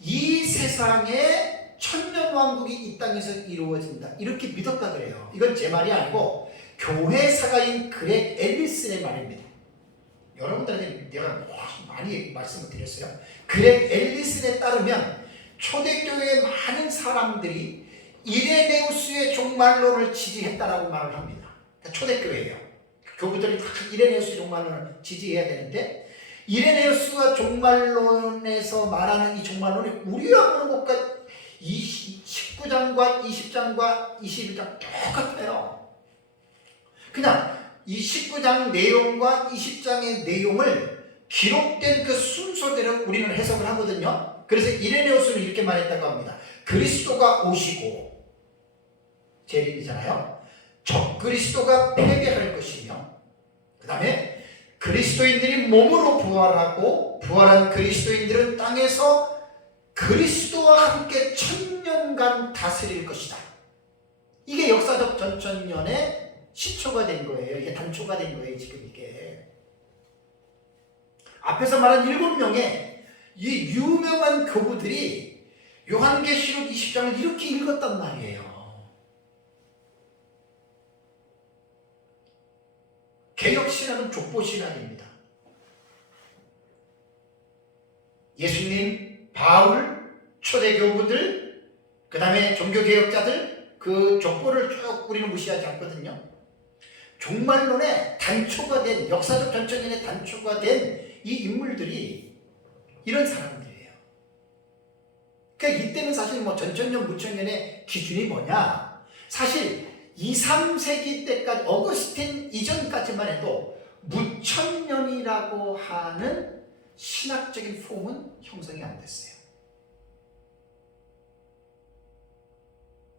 이 세상에 천년왕국이 이 땅에서 이루어진다 이렇게 믿었다 그래요. 이건 제 말이 아니고 교회사가인 그렉 앨리슨의 말입니다. 여러분들한테 내가 많이 말씀을 드렸어요. 그렉 앨리슨에 따르면 초대교회의 많은 사람들이 이레네우스의 종말론을 지지했다라고 말을 합니다. 초대교회예요. 교부들이 다 이레네우스의 종말론을 지지해야 되는데 이레네우스가 종말론에서 말하는 이 종말론이 우리가 보는 것과 19장과 20장과 21장 똑같아요. 그냥 이 19장 내용과 20장의 내용을 기록된 그 순서대로 우리는 해석을 하거든요. 그래서 이레네우스는 이렇게 말했다고 합니다. 그리스도가 오시고 재림이잖아요. 적그리스도가 패배할 것이며 그 다음에 그리스도인들이 몸으로 부활하고 부활한 그리스도인들은 땅에서 그리스도와 함께 천년간 다스릴 것이다. 이게 역사적 전천년의 시초가 된 거예요. 이게 단초가 된 거예요. 지금 이게 앞에서 말한 7명의 이 유명한 교부들이 요한계시록 20장을 이렇게 읽었단 말이에요. 개혁신학은 족보신학입니다. 예수님, 바울, 초대교부들, 그 다음에 종교개혁자들 그 족보를 쭉 우리는 무시하지 않거든요. 종말론의 단초가 된 역사적 전천년의 단초가 된 이 인물들이 이런 사람들이에요. 그러니까 이때는 사실 뭐 전천년, 무천년의 기준이 뭐냐? 사실 2, 3세기 때까지 어거스틴 이전까지만 해도 무천년이라고 하는 신학적인 폼은 형성이 안 됐어요.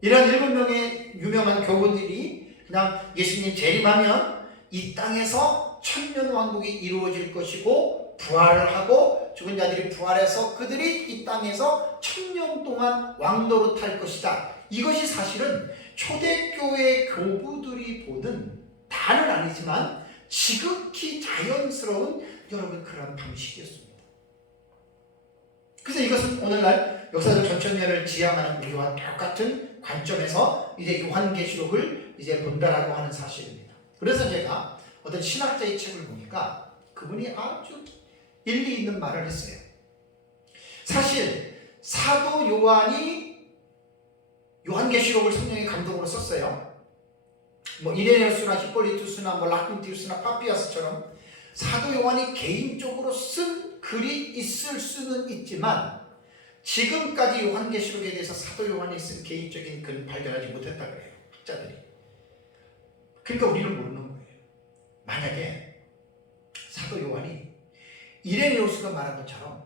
이런 7명의 유명한 교부들이 그냥 예수님 재림하면 이 땅에서 천년왕국이 이루어질 것이고 부활을 하고 죽은 자들이 부활해서 그들이 이 땅에서 1000년 동안 왕노릇 할 것이다. 이것이 사실은 초대교회 교부들이 보는 다는 아니지만 지극히 자연스러운 여러분 그런 방식이었습니다. 그래서 이것은 오늘날 역사적 전천년을 지향하는 우리와 똑같은 관점에서 이제 요한계시록을 이제 본다라고 하는 사실입니다. 그래서 제가 어떤 신학자의 책을 보니까 그분이 아주 일리 있는 말을 했어요. 사실 사도 요한이 요한계시록을 성령의 감동으로 썼어요. 뭐 이레네우스나 히폴리투스나 뭐 라쿤티우스나 파피아스처럼 사도 요한이 개인적으로 쓴 글이 있을 수는 있지만 지금까지 요한계시록에 대해서 사도 요한이 쓴 개인적인 글을 발견하지 못했다 그래요. 학자들이. 그러니까 우리는 모르는 거예요. 만약에 사도 요한이 이레네우스가 말한 것처럼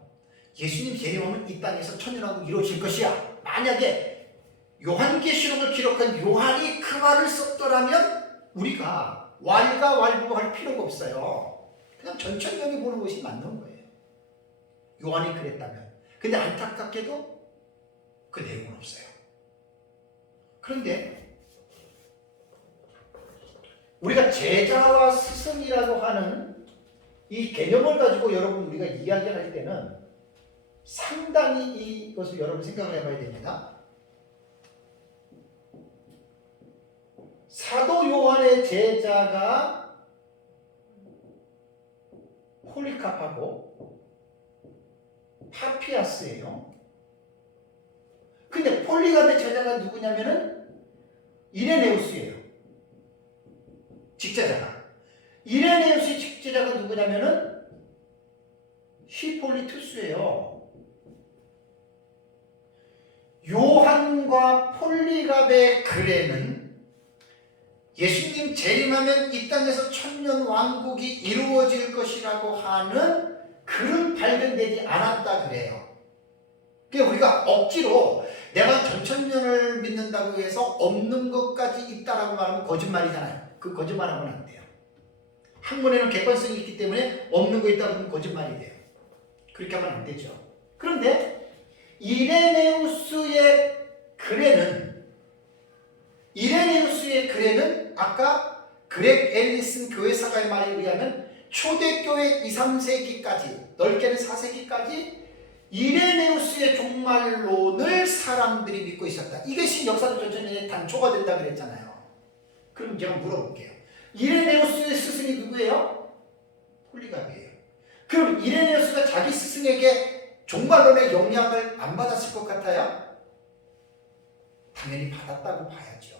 예수님 재림하면 이 땅에서 천년왕국 이루어질 것이야. 만약에 요한계시록을 기록한 요한이 그 말을 썼더라면 우리가 왈가왈부할 필요가 없어요. 그냥 전천년이 보는 것이 맞는 거예요. 요한이 그랬다면. 근데 안타깝게도 그 내용은 없어요. 그런데 우리가 제자와 스승이라고 하는 이 개념을 가지고 여러분 우리가 이야기할 때는 상당히 이것을 여러분 생각을 해봐야 됩니다. 사도 요한의 제자가 폴리카파고 파피아스예요. 근데 폴리갑의 제자가 누구냐면은 이레네우스예요. 직제자가. 이레네우스의 직제자가 누구냐면은 히폴리투스예요. 요한과 폴리갑의 글에는 예수님 재림하면 이 땅에서 천년 왕국이 이루어질 것이라고 하는 글은 발견되지 않았다 그래요. 그러니까 우리가 억지로 내가 전천년을 믿는다고 해서 없는 것까지 있다라고 말하면 거짓말이잖아요. 그 거짓말하면 안 돼요. 학문에는 객관성이 있기 때문에 없는 거 있다고 하면 거짓말이 돼요. 그렇게 하면 안 되죠. 그런데 이레네우스의 글에는 아까 그렉 앨리슨 교회사가의 말에 의하면 초대교회 2, 3세기까지 넓게는 4세기까지 이레네우스의 종말론을 사람들이 믿고 있었다. 이것이 역사적 전천년의 단초가 된다 그랬잖아요. 그럼 제가 물어볼게요. 이레네우스의 스승이 누구예요? 폴리갑이에요. 그럼 이레네우스가 자기 스승에게 종말론의 영향을 안 받았을 것 같아요? 당연히 받았다고 봐야죠.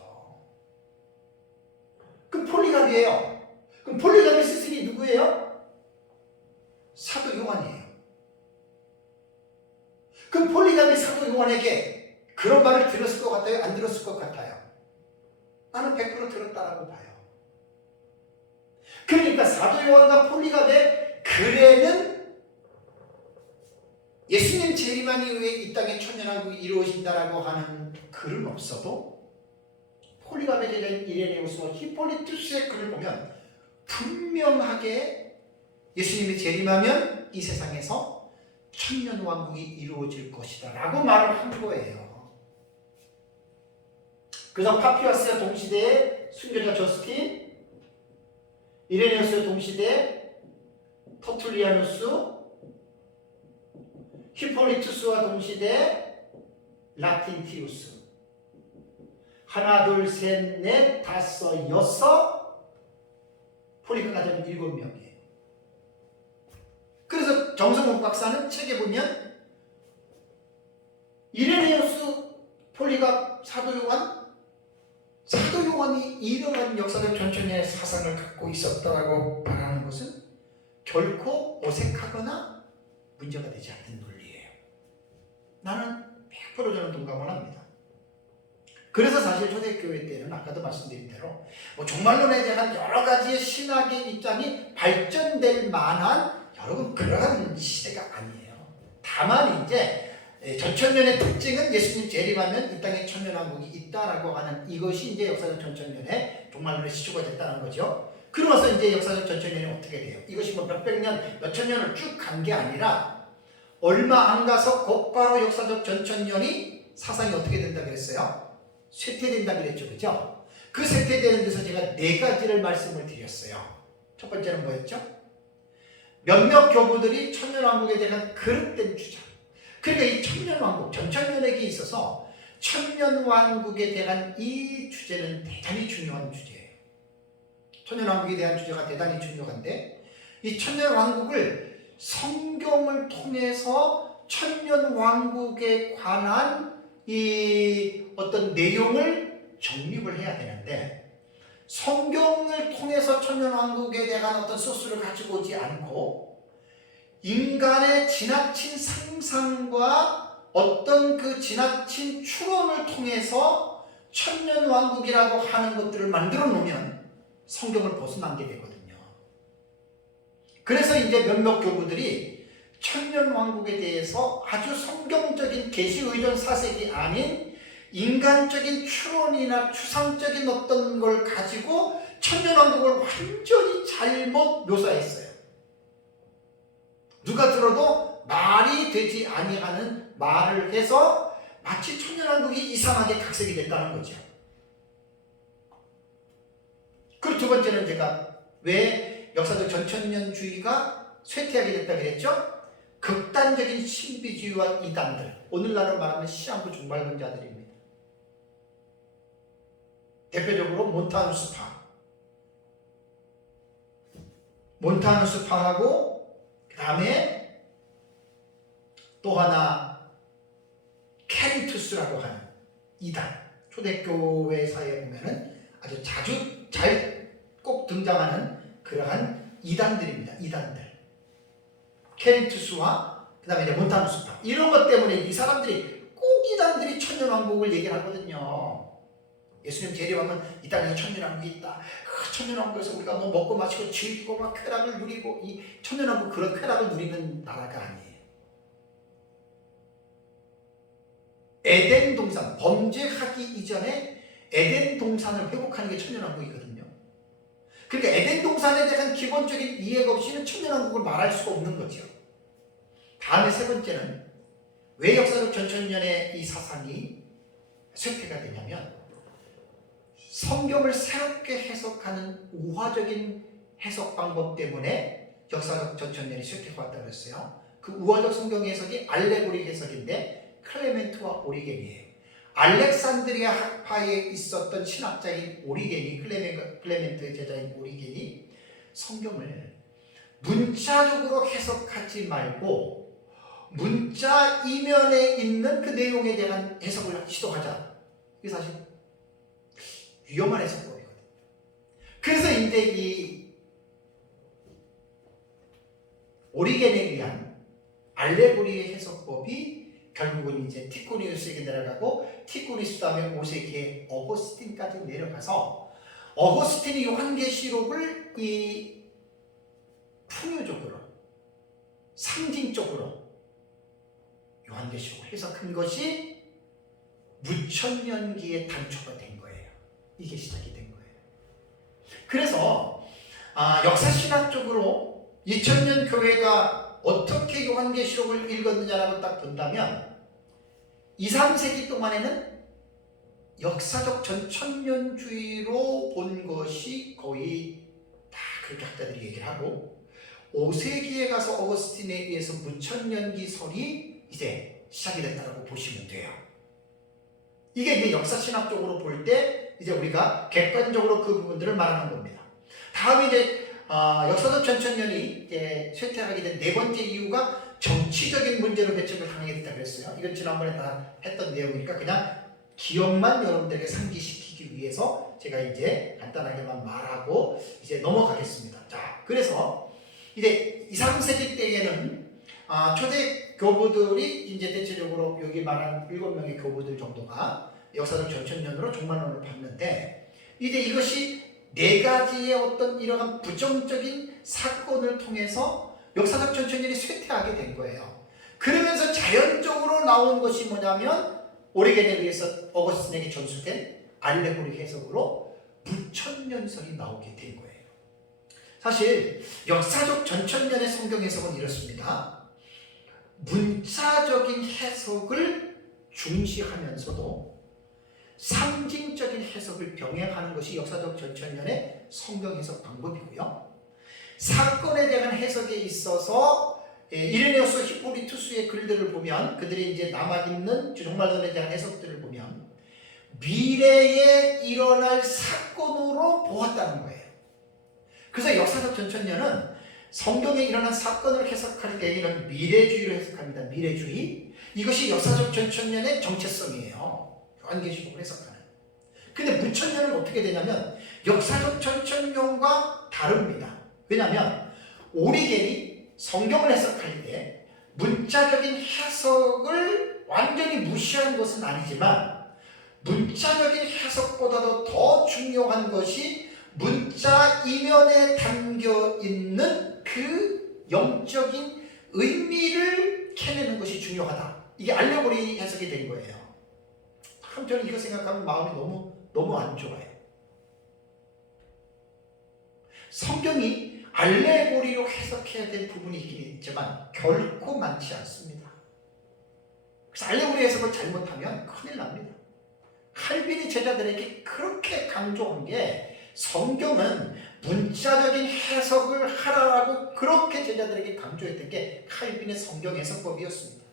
그럼 폴리갑이에요. 그럼 폴리갑의 스승이 누구예요? 사도 요한이에요. 그럼 폴리갑이 사도 요한에게 그런 말을 들었을 것 같아요? 안 들었을 것 같아요? 나는 100% 들었다라고 봐요. 그러니까 사도 요한과 폴리갑의 글에는 예수님 재림한 이후에 이 땅에 천년왕국이 이루어진다라고 하는 글은 없어도 폴리갑의 제자인 이레네우스와 히폴리투스의 글을 보면 분명하게 예수님이 재림하면 이 세상에서 천년왕국이 이루어질 것이다 라고 말을 한 거예요. 그래서 파피아스와 동시대의 순교자 저스틴, 이레네우스와 동시대 터툴리아누스, 히폴리투스와 동시대 라틴티우스, 하나, 둘, 셋, 넷, 다섯, 여섯, 폴리카까지 하면 7명이에요. 그래서 정성욱 박사는 책에 보면 이레네우스, 폴리갑, 사도 요한이 이러한 역사적 전천년의 사상을 갖고 있었다라고 말하는 것은 결코 어색하거나 문제가 되지 않는 논리예요. 나는 100% 저는 동감을 합니다. 그래서 사실 초대교회 때는 아까도 말씀드린 대로 종말론에 대한 여러 가지의 신학의 입장이 발전될 만한 여러분 그러한 시대가 아니에요. 다만 이제 전천년의 특징은 예수님 재림하면 이 땅에 천년왕국이 있다라고 하는 이것이 이제 역사적 전천년의 종말론의 시초가 됐다는 거죠. 그러면서 이제 역사적 전천년이 어떻게 돼요? 이것이 뭐 몇백 년, 몇천 년을 쭉 간 게 아니라 얼마 안 가서 곧바로 역사적 전천년이 사상이 어떻게 된다 그랬어요? 쇠퇴된다 그랬죠. 그죠? 그 쇠퇴되는 데서 제가 네 가지를 말씀을 드렸어요. 첫 번째는 뭐였죠? 몇몇 교부들이 천년왕국에 대한 그릇된 주장. 그러니까 이 천년왕국, 전천년에게 있어서 천년왕국에 대한 이 주제는 대단히 중요한 주제예요. 천년왕국에 대한 주제가 대단히 중요한데 이 천년왕국을 성경을 통해서 천년왕국에 관한 이 어떤 내용을 정립을 해야 되는데 성경을 통해서 천년왕국에 대한 어떤 소스를 가지고 오지 않고 인간의 지나친 상상과 어떤 그 지나친 추론을 통해서 천년왕국이라고 하는 것들을 만들어 놓으면 성경을 벗어나게 되거든요. 그래서 이제 몇몇 교부들이 천년왕국에 대해서 아주 성경적인 계시의존 사색이 아닌 인간적인 추론이나 추상적인 어떤 걸 가지고 천년왕국을 완전히 잘못 묘사했어요. 누가 들어도 말이 되지 아니하는 말을 해서 마치 천년왕국이 이상하게 각색이 됐다는 거죠. 그리고 두 번째는 제가 왜 역사적 전천년주의가 쇠퇴하게 됐다 그랬죠? 극단적인 신비주의와 이단들, 오늘날로 말하면 시한부 종말론자들입니다. 대표적으로 몬타누스파하고 그 다음에 또 하나 캐리투스라고 하는 이단, 초대교회사에 보면은 아주 자주 잘 꼭 등장하는 그러한 이단들입니다. 이단들. 캐리투스와 그 다음에 몬타누스파. 이런 것 때문에 이 사람들이 꼭 이단들이 천년왕국을 얘기하거든요. 예수님 재림하면 이 땅에 천년왕국이 있다. 그 천년왕국에서 우리가 뭐 먹고 마시고 즐기고 막 쾌락을 누리고 이 천년왕국 그런 쾌락을 누리는 나라가 아니에요. 에덴 동산, 범죄하기 이전에 에덴 동산을 회복하는 게 천년왕국이거든요. 그러니까 에덴 동산에 대한 기본적인 이해가 없이는 천년왕국을 말할 수가 없는 거죠. 다음에 세 번째는 왜 역사적 전천년의 이 사상이 쇠퇴가 되냐면 성경을 새롭게 해석하는 우화적인 해석 방법 때문에 역사적 전천년이 쇠퇴가 왔다고 했어요. 그 우화적 성경 해석이 알레고리 해석인데 클레멘트와 오리겐이에요. 알렉산드리아 학파에 있었던 신학자인 오리겐이, 클레멘트의 제자인 오리겐이 성경을 문자적으로 해석하지 말고 문자 이면에 있는 그 내용에 대한 해석을 시도하자. 이게 사실 위험한 해석법이거든요. 그래서 이제 이 오리겐에 의한 알레고리의 해석법이 결국은 이제 티코니우스에게 내려가고 티코니우스 다음에 5세기에 어거스틴까지 내려가서 어거스틴이 요한계시록을 이 풍요적으로 상징적으로 요한계시록을 해석한 것이 무천년기의 단초가 된 거예요. 이게 시작이 된 거예요. 그래서 역사신학적으로 2000년 교회가 어떻게 요한계시록을 읽었느냐라고 딱 본다면 2, 3세기 동안에는 역사적 전천년주의로 본 것이 거의 다 그렇게 학자들이 얘기를 하고 5세기에 가서 어거스틴에 의해서 무천년기설이 이제 시작이 됐다고 보시면 돼요. 이게 이제 역사신학적으로 볼 때 이제 우리가 객관적으로 그 부분들을 말하는 겁니다. 다음에 이제 역사적 전천년이 쇠퇴하게 된 네 번째 이유가 정치적인 문제로 배척을 당하게 됐다 그랬어요. 이건 지난번에 다 했던 내용이니까 그냥 기억만 여러분들에게 상기시키기 위해서 제가 이제 간단하게만 말하고 이제 넘어가겠습니다. 자, 그래서 이제 2, 3세기 때에는 초대 교부들이 이제 대체적으로 여기 말한 7명의 교부들 정도가 역사적 전천년으로 종말론을 봤는데 이제 이것이 네 가지의 어떤 이러한 부정적인 사건을 통해서 역사적 전천년이 쇠퇴하게 된 거예요. 그러면서 자연적으로 나온 것이 뭐냐면 오리겐에 의해서 어거스틴에게 전수된 알레고리 해석으로 무천년설이 나오게 된 거예요. 사실 역사적 전천년의 성경 해석은 이렇습니다. 문자적인 해석을 중시하면서도 상징적인 해석을 병행하는 것이 역사적 전천년의 성경 해석 방법이고요. 사건에 대한 해석에 있어서 이레네우스 히포리투스의 글들을 보면 그들이 이제 남아있는 종말론에 대한 해석들을 보면 미래에 일어날 사건으로 보았다는 거예요. 그래서 역사적 전천년은 성경에 일어난 사건을 해석할 때에는 미래주의로 해석합니다. 미래주의. 이것이 역사적 전천년의 정체성이에요. 요한계시록을 해석하는. 근데 무천년은 어떻게 되냐면 역사적 전천년과 다릅니다. 왜냐하면 오리겔이 성경을 해석할 때 문자적인 해석을 완전히 무시한 것은 아니지만 문자적인 해석보다도 더 중요한 것이 문자 이면에 담겨 있는 그 영적인 의미를 캐내는 것이 중요하다. 이게 알레고리 해석이 된 거예요. 참 저는 이거 생각하면 마음이 너무 안 좋아요. 성경이 알레고리로 해석해야 될 부분이 있긴 있지만 결코 많지 않습니다. 그래서 알레고리 해석을 잘못하면 큰일 납니다. 칼빈이 제자들에게 그렇게 강조한 게 성경은 문자적인 해석을 하라고 그렇게 제자들에게 강조했던 게 칼빈의 성경 해석법이었습니다.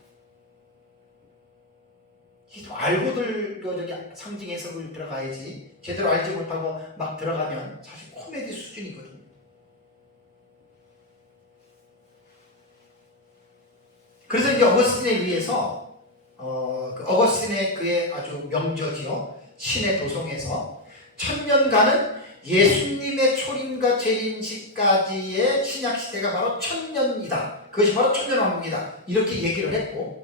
알고들 저기 상징 해석을 들어가야지 제대로 알지 못하고 막 들어가면 사실 코미디 수준이거든요. 그래서 이제 어거스틴에 의해서 어거스틴의 그의 아주 명저지요 신의 도성에서 천년간은 예수님의 초림과 재림시까지의 신약시대가 바로 천년이다. 그것이 바로 천년왕국이다. 이렇게 얘기를 했고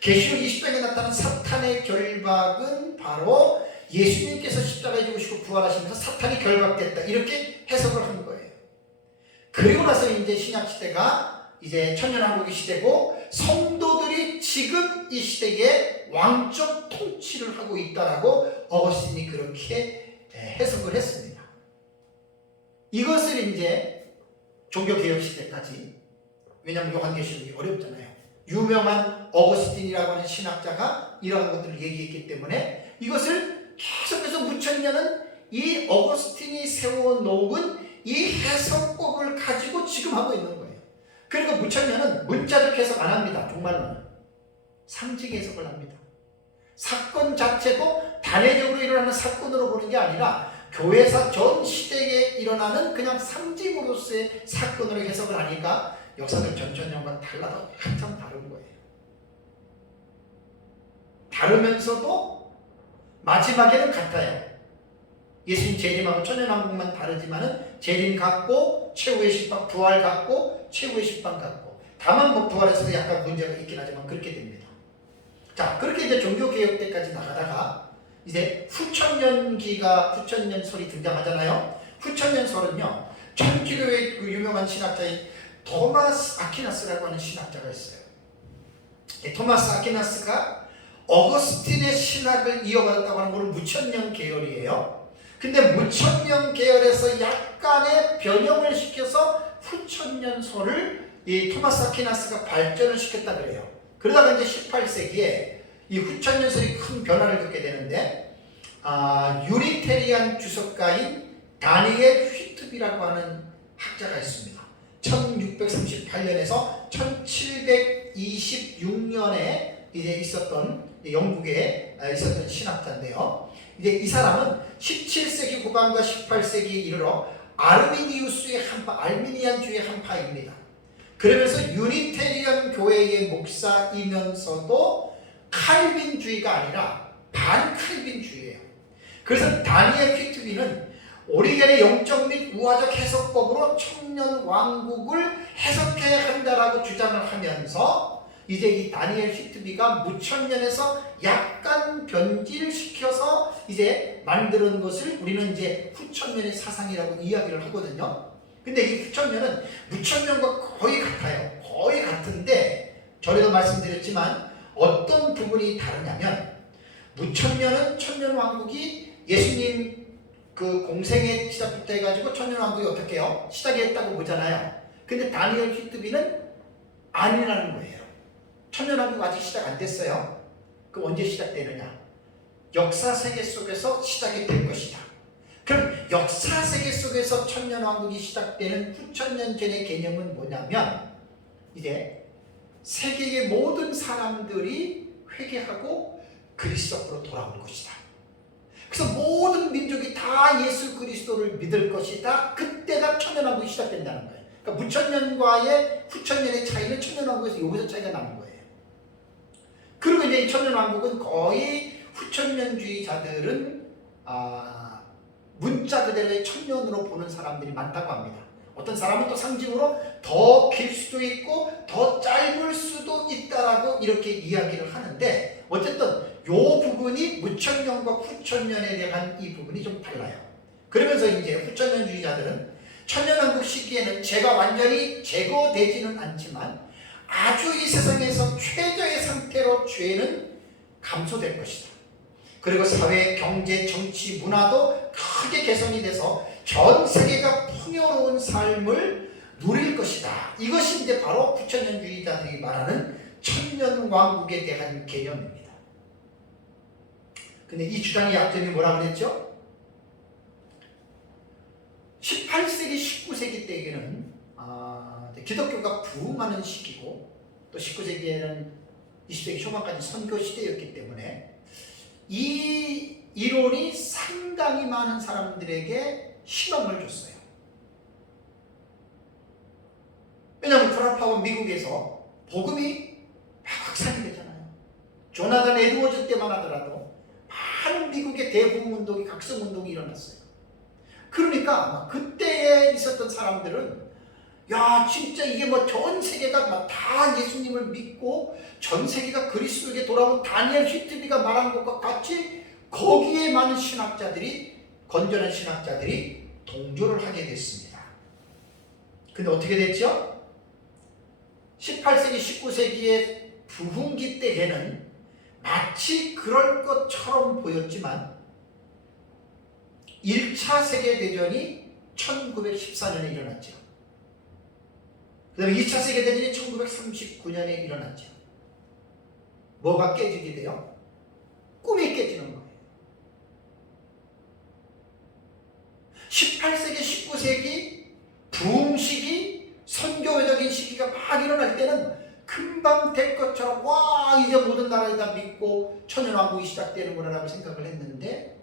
계시록 20장에 나타난 사탄의 결박은 바로 예수님께서 십자가에 죽으시고 부활하시면서 사탄이 결박됐다. 이렇게 해석을 한 거예요. 그리고 나서 이제 신약시대가 이제 천년왕국의 시대고 성도들이 지금 이 시대에 왕적 통치를 하고 있다라고 어거스틴이 그렇게 해석을 했습니다. 이것을 이제 종교개혁 시대까지, 왜냐하면 요한계시록이 어렵잖아요. 유명한 어거스틴이라고 하는 신학자가 이러한 것들을 얘기했기 때문에 이것을 계속해서 무천년은 이 어거스틴이 세워놓은 이 해석법을 가지고 지금 하고 있는 거예요. 그리고 무천년은 문자적 해석 안 합니다. 종말론은 상징 해석을 합니다. 사건 자체도 단회적으로 일어나는 사건으로 보는 게 아니라 교회사 전 시대에 일어나는 그냥 상징으로서의 사건으로 해석을 하니까 역사적 전천년과 달라도 한참 다른 거예요. 다르면서도 마지막에는 같아요. 예수님 재림하고 천년왕국만 다르지만은 재림 같고 최후의 심판, 부활 같고 최후의 심판 같고, 다만 뭐 부활에서도 약간 문제가 있긴 하지만 그렇게 됩니다. 자, 그렇게 이제 종교개혁 때까지 나가다가 이제 후천년설이 등장하잖아요. 후천년설은요, 천주교의 그 유명한 신학자인 토마스 아퀴나스라고 하는 신학자가 있어요. 토마스 아퀴나스가 어거스틴의 신학을 이어받았다고 하는 것은 무천년 계열이에요. 근데 무천년 계열에서 약간의 변형을 시켜서 후천년설을 이 토마스 아퀴나스가 발전을 시켰다 그래요. 그러다가 이제 18세기에 이 후천년설이 큰 변화를 겪게 되는데, 유니테리안 주석가인 다니엘 휘트비라고 하는 학자가 있습니다. 1638년에서 1726년에 이제 있었던 영국에 있었던 신학자인데요. 이제 이 사람은 17세기 후반과 18세기에 이르러 아르미니우스의 한파, 알미니안주의 한파입니다. 그러면서 유니테리안 교회의 목사이면서도 칼빈주의가 아니라 반칼빈주의예요. 그래서 다니엘 휘트비는 오리겐의 영적 및 우화적 해석법으로 천년왕국을 해석해야 한다라고 주장을 하면서 이제 이 다니엘 휘트비가 무천년에서 약간 변질시켜서 이제 만드는 것을 우리는 이제 후천년의 사상이라고 이야기를 하거든요. 근데 이 후천년은 무천년과 거의 같아요. 거의 같은데 전에도 말씀드렸지만 어떤 부분이 다르냐면, 무천년은 천년왕국이 예수님 그 공생의 시작부터 해가지고 천년왕국이 어떻게 해요? 시작했다고 보잖아요. 근데 다니엘 휘트비는 아니라는 거예요. 천년왕국 아직 시작 안 됐어요. 그럼 언제 시작되느냐? 역사 세계 속에서 시작이 될 것이다. 그럼 역사 세계 속에서 천년왕국이 시작되는 후천년 전의 개념은 뭐냐면 이제 세계의 모든 사람들이 회개하고 그리스도로 돌아올 것이다. 그래서 모든 민족이 다 예수 그리스도를 믿을 것이다. 그때가 천년왕국이 시작된다는 거예요. 그러니까 무천년과의 후천년의 차이는 천년왕국에서 여기서 차이가 나는 거예요. 그리고 이제 이 천년왕국은 거의 후천년주의자들은 문자 그대로의 천년으로 보는 사람들이 많다고 합니다. 어떤 사람은 또 상징으로 더 길 수도 있고 더 짧을 수도 있다라고 이렇게 이야기를 하는데 어쨌든 요 부분이 무천년과 후천년에 대한 이 부분이 좀 달라요. 그러면서 이제 후천년주의자들은 천년왕국 시기에는 죄가 완전히 제거되지는 않지만 아주 이 세상에서 최저의 상태로 죄는 감소될 것이다. 그리고 사회, 경제, 정치, 문화도 크게 개선이 돼서 전 세계가 풍요로운 삶을 누릴 것이다. 이것이 이제 바로 후천년주의자들이 말하는 천년왕국에 대한 개념입니다. 근데 이 주장의 약점이 뭐라 그랬죠? 18세기, 19세기 때에는 기독교가 부흥하는 시기고 또 19세기에는 20세기 초반까지 선교 시대였기 때문에 이 이론이 상당히 많은 사람들에게 희망을 줬어요. 왜냐하면 트럼프하고 미국에서 복음이 확산이 되잖아요. 조나단 에드워즈 때만 하더라도 많은 미국의 대부흥운동이 각성운동이 일어났어요. 그러니까 그때에 있었던 사람들은 야 진짜 이게 뭐 전 세계가 막 다 예수님을 믿고 전 세계가 그리스도에게 돌아온 다니엘 휘트비가 말한 것과 같이 거기에 많은 신학자들이 건전한 신학자들이 동조를 하게 됐습니다. 근데 어떻게 됐죠? 18세기 19세기의 부흥기 때에는 마치 그럴 것처럼 보였지만 1차 세계대전이 1914년에 일어났죠. 그 다음에 2차 세계대전이 1939년에 일어났죠. 뭐가 깨지게 돼요? 꿈이 깨지는 거예요. 18세기, 19세기 부흥 시기, 선교적인 시기가 막 일어날 때는 금방 될 것처럼 와 이제 모든 나라에 다 믿고 천년왕국이 시작되는구나 라고 생각을 했는데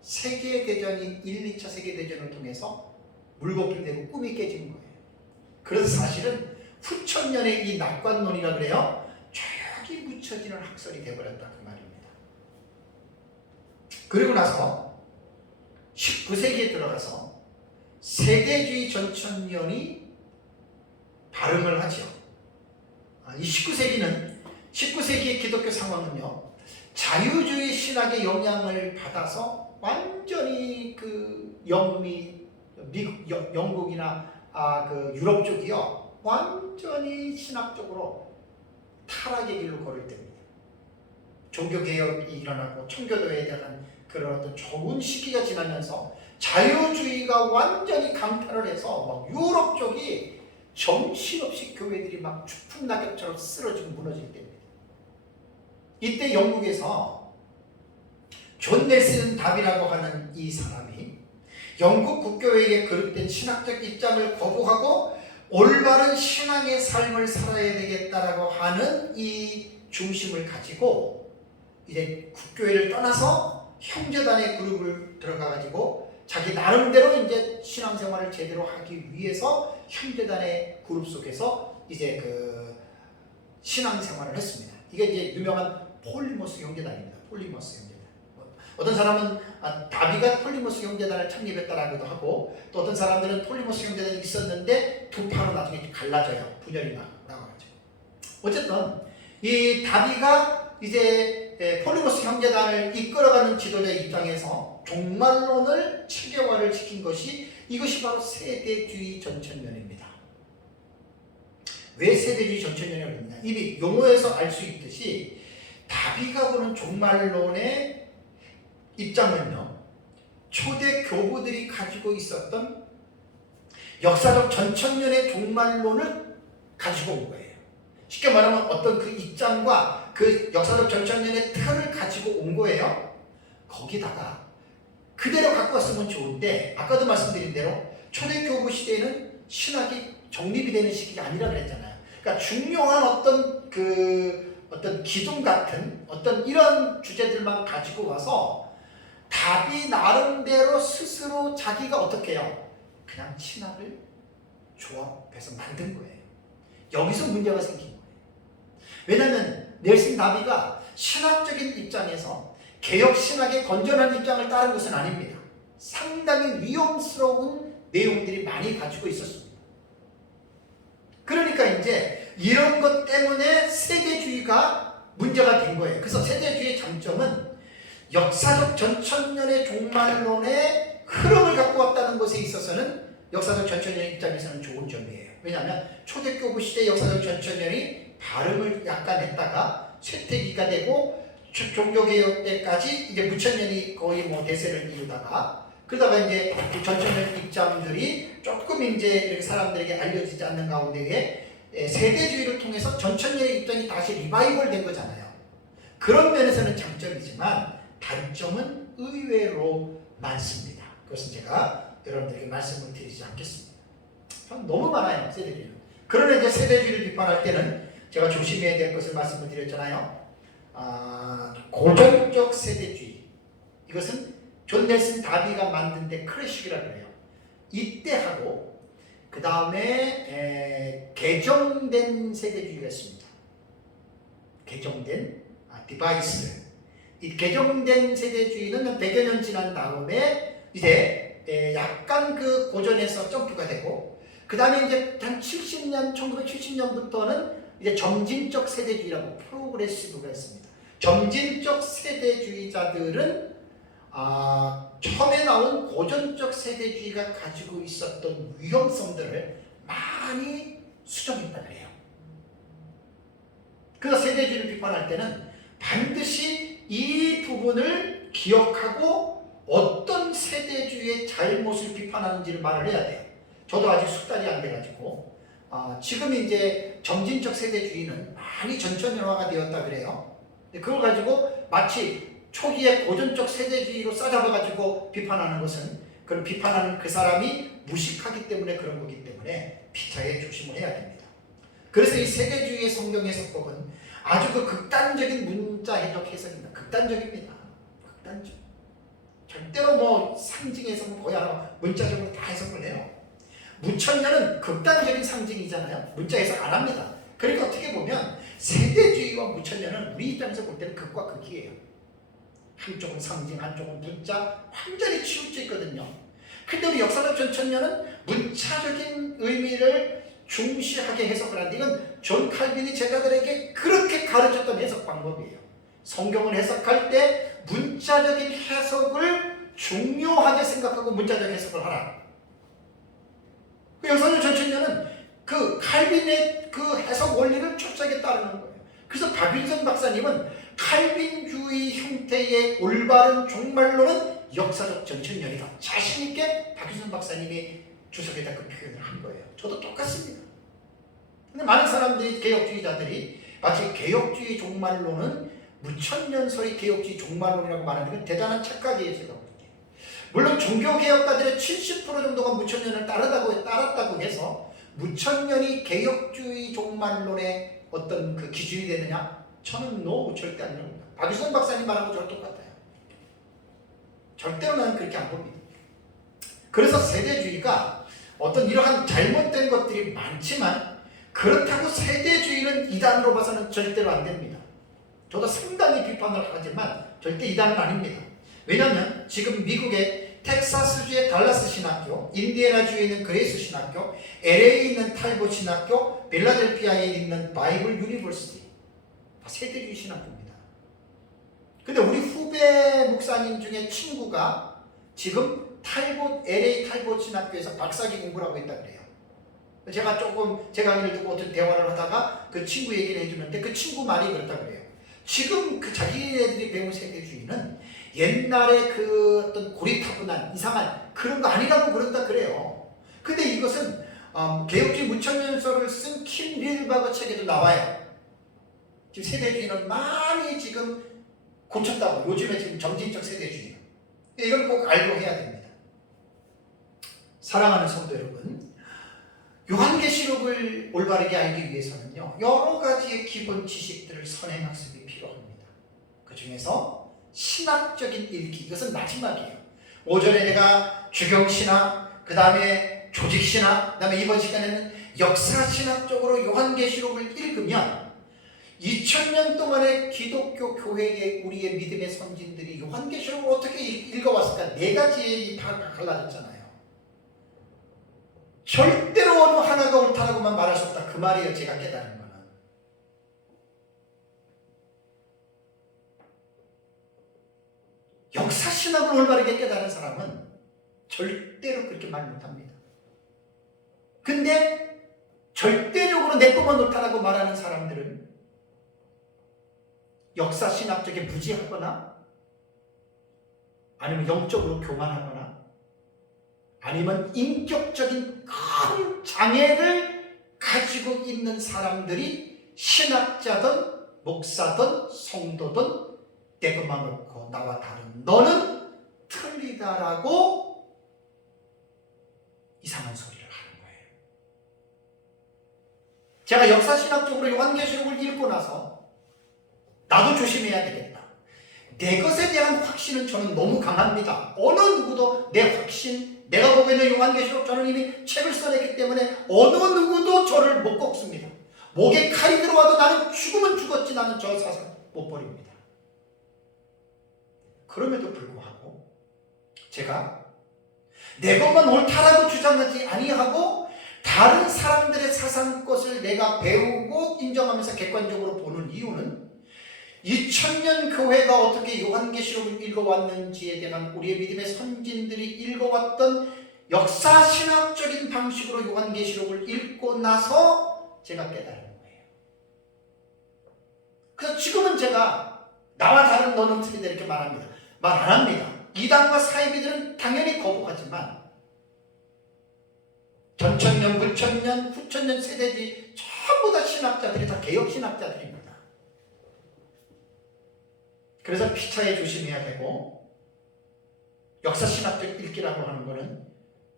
세계대전이 1, 2차 세계대전을 통해서 물거품이 되고 꿈이 깨진 거예요. 그래서 사실은 후천년의 이 낙관론이라 그래요. 저기 묻혀지는 학설이 되어버렸다 그 말입니다. 그리고 나서 19세기에 들어가서 세대주의 전천년이 발흥을 하죠. 이 19세기의 기독교 상황은요, 자유주의 신학의 영향을 받아서 완전히 그 미국, 영국이나 그 유럽 쪽이요, 완전히 신학적으로 타락의 길로 걸을 때입니다. 종교개혁이 일어나고 청교도에 대한 그런 어떤 좋은 시기가 지나면서 자유주의가 완전히 강탈을 해서 막 유럽 쪽이 정신없이 교회들이 막 추풍 낙엽처럼 쓰러지고 무너질 때입니다. 이때 영국에서 존 넬슨 답이라고 하는 이 사람이 영국 국교회에 거듭된 신학적 입장을 거부하고 올바른 신앙의 삶을 살아야 되겠다라고 하는 이 중심을 가지고 이제 국교회를 떠나서 형제단의 그룹을 들어가가지고 자기 나름대로 이제 신앙생활을 제대로 하기 위해서 형제단의 그룹 속에서 이제 그 신앙생활을 했습니다. 이게 이제 유명한 폴리모스 형제단입니다. 폴리모스 형제단. 어떤 사람은 다비가 폴리모스 형제단을 창립했다라고도 하고 또 어떤 사람들은 폴리모스 형제단이 있었는데 두 파로 나중에 갈라져요. 분열이 나고 하죠. 어쨌든 이 다비가 이제 폴리모스 형제단을 이끌어가는 지도자의 입장에서 종말론을 체계화를 시킨 것이 이것이 바로 세대주의 전천년입니다. 왜 세대주의 전천년이라고 했느냐? 이미 용어에서 알 수 있듯이 다비가 보는 종말론의 입장은요, 초대 교부들이 가지고 있었던 역사적 전천년의 종말론을 가지고 온 거예요. 쉽게 말하면 어떤 그 입장과 그 역사적 전천년의 틀을 가지고 온 거예요. 거기다가 그대로 갖고 왔으면 좋은데, 아까도 말씀드린 대로 초대교부 시대에는 신학이 정립이 되는 시기가 아니라 그랬잖아요. 그러니까 중요한 어떤 기둥 같은 어떤 이런 주제들만 가지고 와서 답이 나름대로 스스로 자기가 어떻게 해요? 그냥 신학을 조합해서 만든 거예요. 여기서 문제가 생긴 거예요. 왜냐하면 넬슨 다비가 신학적인 입장에서 개혁 신학의 건전한 입장을 따른 것은 아닙니다. 상당히 위험스러운 내용들이 많이 가지고 있었습니다. 그러니까 이제 이런 것 때문에 세대주의가 문제가 된 거예요. 그래서 세대주의의 장점은 역사적 전천년의 종말론의 흐름을 갖고 왔다는 것에 있어서는 역사적 전천년의 입장에서는 좋은 점이에요. 왜냐하면 초대교부 시대 역사적 전천년이 발음을 약간 했다가 쇠퇴기가 되고 종교개혁 때까지 이제 무천년이 거의 뭐 대세를 이루다가, 그러다가 이제 그 전천년 입장들이 조금 이제 이렇게 사람들에게 알려지지 않는 가운데에 세대주의를 통해서 전천년의 입장이 다시 리바이벌 된 거잖아요. 그런 면에서는 장점이지만 단점은 의외로 많습니다. 그것은 제가 여러분들에게 말씀을 드리지 않겠습니다. 너무 많아요, 세대주의는. 그러나 이제 세대주의를 비판할 때는 제가 조심해야 될 것을 말씀을 드렸잖아요. 고전적 세대주의. 이것은 존 넬슨 다비가 만든 데 클래식이라고 해요. 이때 하고 그 다음에 개정된 세대주의가 있습니다. 개정된 디바이스. 이 개정된 세대주의는 100여 년 지난 다음에 이제 약간 그 고전에서 점프가 되고, 그 다음에 이제 한 70년, 1970년부터는 이제 점진적 세대주의라고 프로그레시브가 있습니다. 점진적 세대주의자들은 처음에 나온 고전적 세대주의가 가지고 있었던 위험성들을 많이 수정했다 그래요. 그래서 세대주의를 비판할 때는 반드시 이 부분을 기억하고 어떤 세대주의의 잘못을 비판하는지를 말을 해야 돼요. 저도 아직 숙달이 안 돼가지고 지금 이제 점진적 세대주의는 많이 전천연화가 되었다 그래요. 그걸 가지고 마치 초기에 고전적 세대주의로 싸잡아가지고 비판하는 것은, 그런 비판하는 그 사람이 무식하기 때문에 그런 거기 때문에 피차에 조심을 해야 됩니다. 그래서 이 세대주의의 성경 해석법은 아주 그 극단적인 문자 해석 해석입니다. 극단적입니다. 극단적. 절대로 뭐 상징 해석은 거의 안 하고 문자적으로 다 해석을 해요. 무천년은 극단적인 상징이잖아요. 문자 해석 안 합니다. 그러니까 어떻게 보면 세대주의와 무천년은 우리 입장에서 볼 때는 극과 극이에요. 한쪽은 상징, 한쪽은 문자, 완전히 치우쳐 있거든요. 근데 우리 역사적 전천년은 문자적인 의미를 중시하게 해석을 하는데, 이건 존 칼빈이 제자들에게 그렇게 가르쳤던 해석 방법이에요. 성경을 해석할 때 문자적인 해석을 중요하게 생각하고 문자적 해석을 하라. 그 역사적 전천년은 그 칼빈의 그 해석 원리를 철저하게 따르는 거예요. 그래서 박윤선 박사님은 칼빈주의 형태의 올바른 종말론은 역사적 전천년이다. 자신있게 박윤선 박사님이 주석에다 그 표현을 한 거예요. 저도 똑같습니다. 근데 많은 사람들이, 개혁주의자들이 마치 개혁주의 종말론은 무천년설의 개혁주의 종말론이라고 말하는 건 대단한 착각이에요, 제가 볼 때. 물론 종교개혁가들의 70% 정도가 무천년을 따랐다고 해서 무천년이 개혁주의 종말론의 어떤 그 기준이 되느냐? 저는 절대 안 그럽니다. 박유선 박사님 말하고 저랑 똑같아요. 절대로 나는 그렇게 안 봅니다. 그래서 세대주의가 어떤 이러한 잘못된 것들이 많지만, 그렇다고 세대주의는 이단으로 봐서는 절대로 안 됩니다. 저도 상당히 비판을 하지만 절대 이단은 아닙니다. 왜냐하면 지금 미국의 텍사스주의 달라스 신학교, 인디애나주에 있는 그레이스 신학교, LA에 있는 탈봇 신학교, 필라델피아에 있는 바이블 유니버시티, 다 세대주의 신학교입니다. 근데 우리 후배 목사님 중에 친구가 지금 LA 탈봇 신학교에서 박사기 공부를 하고 있다 그래요. 제가 강의를 듣고 어떤 대화를 하다가 그 친구 얘기를 해주는데, 그 친구 말이 그렇다 그래요. 지금 그 자기네들이 배운 세대주의는 옛날에 그 어떤 고리타분한 이상한 그런 거 아니라고 그런다 그래요. 근데 이것은 개혁주의 무천년설을 쓴 킴 릴바그 책에도 나와요. 지금 세대주의는 많이 지금 고쳤다고. 요즘에 지금 정신적 세대주의. 이걸 꼭 알고 해야 됩니다. 사랑하는 성도 여러분, 요한계시록을 올바르게 알기 위해서는요, 여러 가지의 기본 지식들을 선행학습이 필요합니다. 그 중에서 신학적인 읽기, 이것은 마지막이에요. 오전에 내가 주경신학, 그 다음에 조직신학, 그 다음에 이번 시간에는 역사신학적으로 요한계시록을 읽으면 2000년 동안의 기독교 교회의 우리의 믿음의 선진들이 요한계시록을 어떻게 읽어왔을까? 네 가지의 다 갈라졌잖아요. 절대로 어느 하나가 옳다라고만 말할 수 없다. 그 말이에요. 제가 깨달은 거는. 역사신학을 올바르게 깨달은 사람은 절대로 그렇게 말 못합니다. 근데 절대적으로 내 것만 옳다라고 말하는 사람들은 역사신학적에 무지하거나 아니면 영적으로 교만하거나 아니면 인격적인 큰 장애를 가지고 있는 사람들이 신학자든 목사든 성도든 내 것만 옳고 나와 다른 너는 틀리다라고 이상한 소리를 하는 거예요. 제가 역사신학적으로 요한계시록을 읽고 나서 나도 조심해야 되겠다. 내 것에 대한 확신은 저는 너무 강합니다. 어느 누구도 내 확신, 내가 보고 있는 요한계시록, 저는 이미 책을 써냈기 때문에 어느 누구도 저를 못 꺾습니다. 목에 칼이 들어와도 나는 죽으면 죽었지, 나는 저 사상 못 버립니다. 그럼에도 불구하고 제가 내 것만 옳다라고 주장하지 아니하고 다른 사람들의 사상 것을 내가 배우고 인정하면서 객관적으로 보는 이유는 2000년 교회가 어떻게 요한계시록을 읽어왔는지에 대한 우리의 믿음의 선진들이 읽어왔던 역사신학적인 방식으로 요한계시록을 읽고 나서 제가 깨달은 거예요. 그래서 지금은 제가 나와 다른 너는 틀리다 이렇게 말합니다. 말 안 합니다. 이단과 사이비들은 당연히 거부하지만 전천년, 부천년, 후천년 세대지 전부 다 신학자들이 다 개혁신학자들입니다. 그래서 피차에 조심해야 되고 역사신학적 읽기라고 하는 것은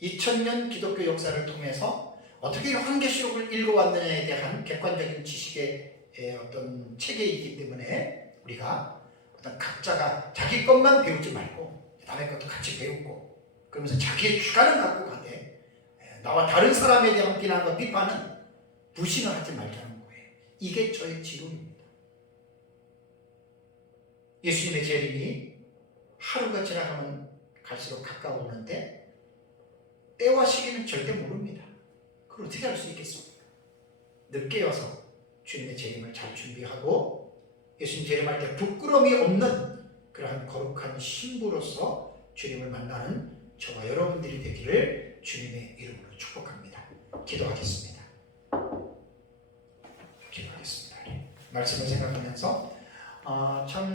2000년 기독교 역사를 통해서 어떻게 요한계시록을 읽어왔느냐에 대한 객관적인 지식의 어떤 체계이기 때문에 우리가 어떤 각자가 자기 것만 배우지 말고 남의 것도 같이 배우고 그러면서 자기의 주관을 갖고 가되 나와 다른 사람에 대한 비난과 비판은 무시를 하지 말자는 거예요. 이게 저의 지론입니다. 예수님의 재림이 하루가 지나가면 갈수록 가까워오는데 때와 시기는 절대 모릅니다. 그걸 어떻게 알 수 있겠습니까? 늦게 와서 주님의 재림을 잘 준비하고 예수님 재림할 때 부끄러움이 없는 그러한 거룩한 신부로서 주님을 만나는 저와 여러분들이 되기를 주님의 이름으로 축복합니다. 기도하겠습니다. 기도하겠습니다. 말씀을 생각하면서 참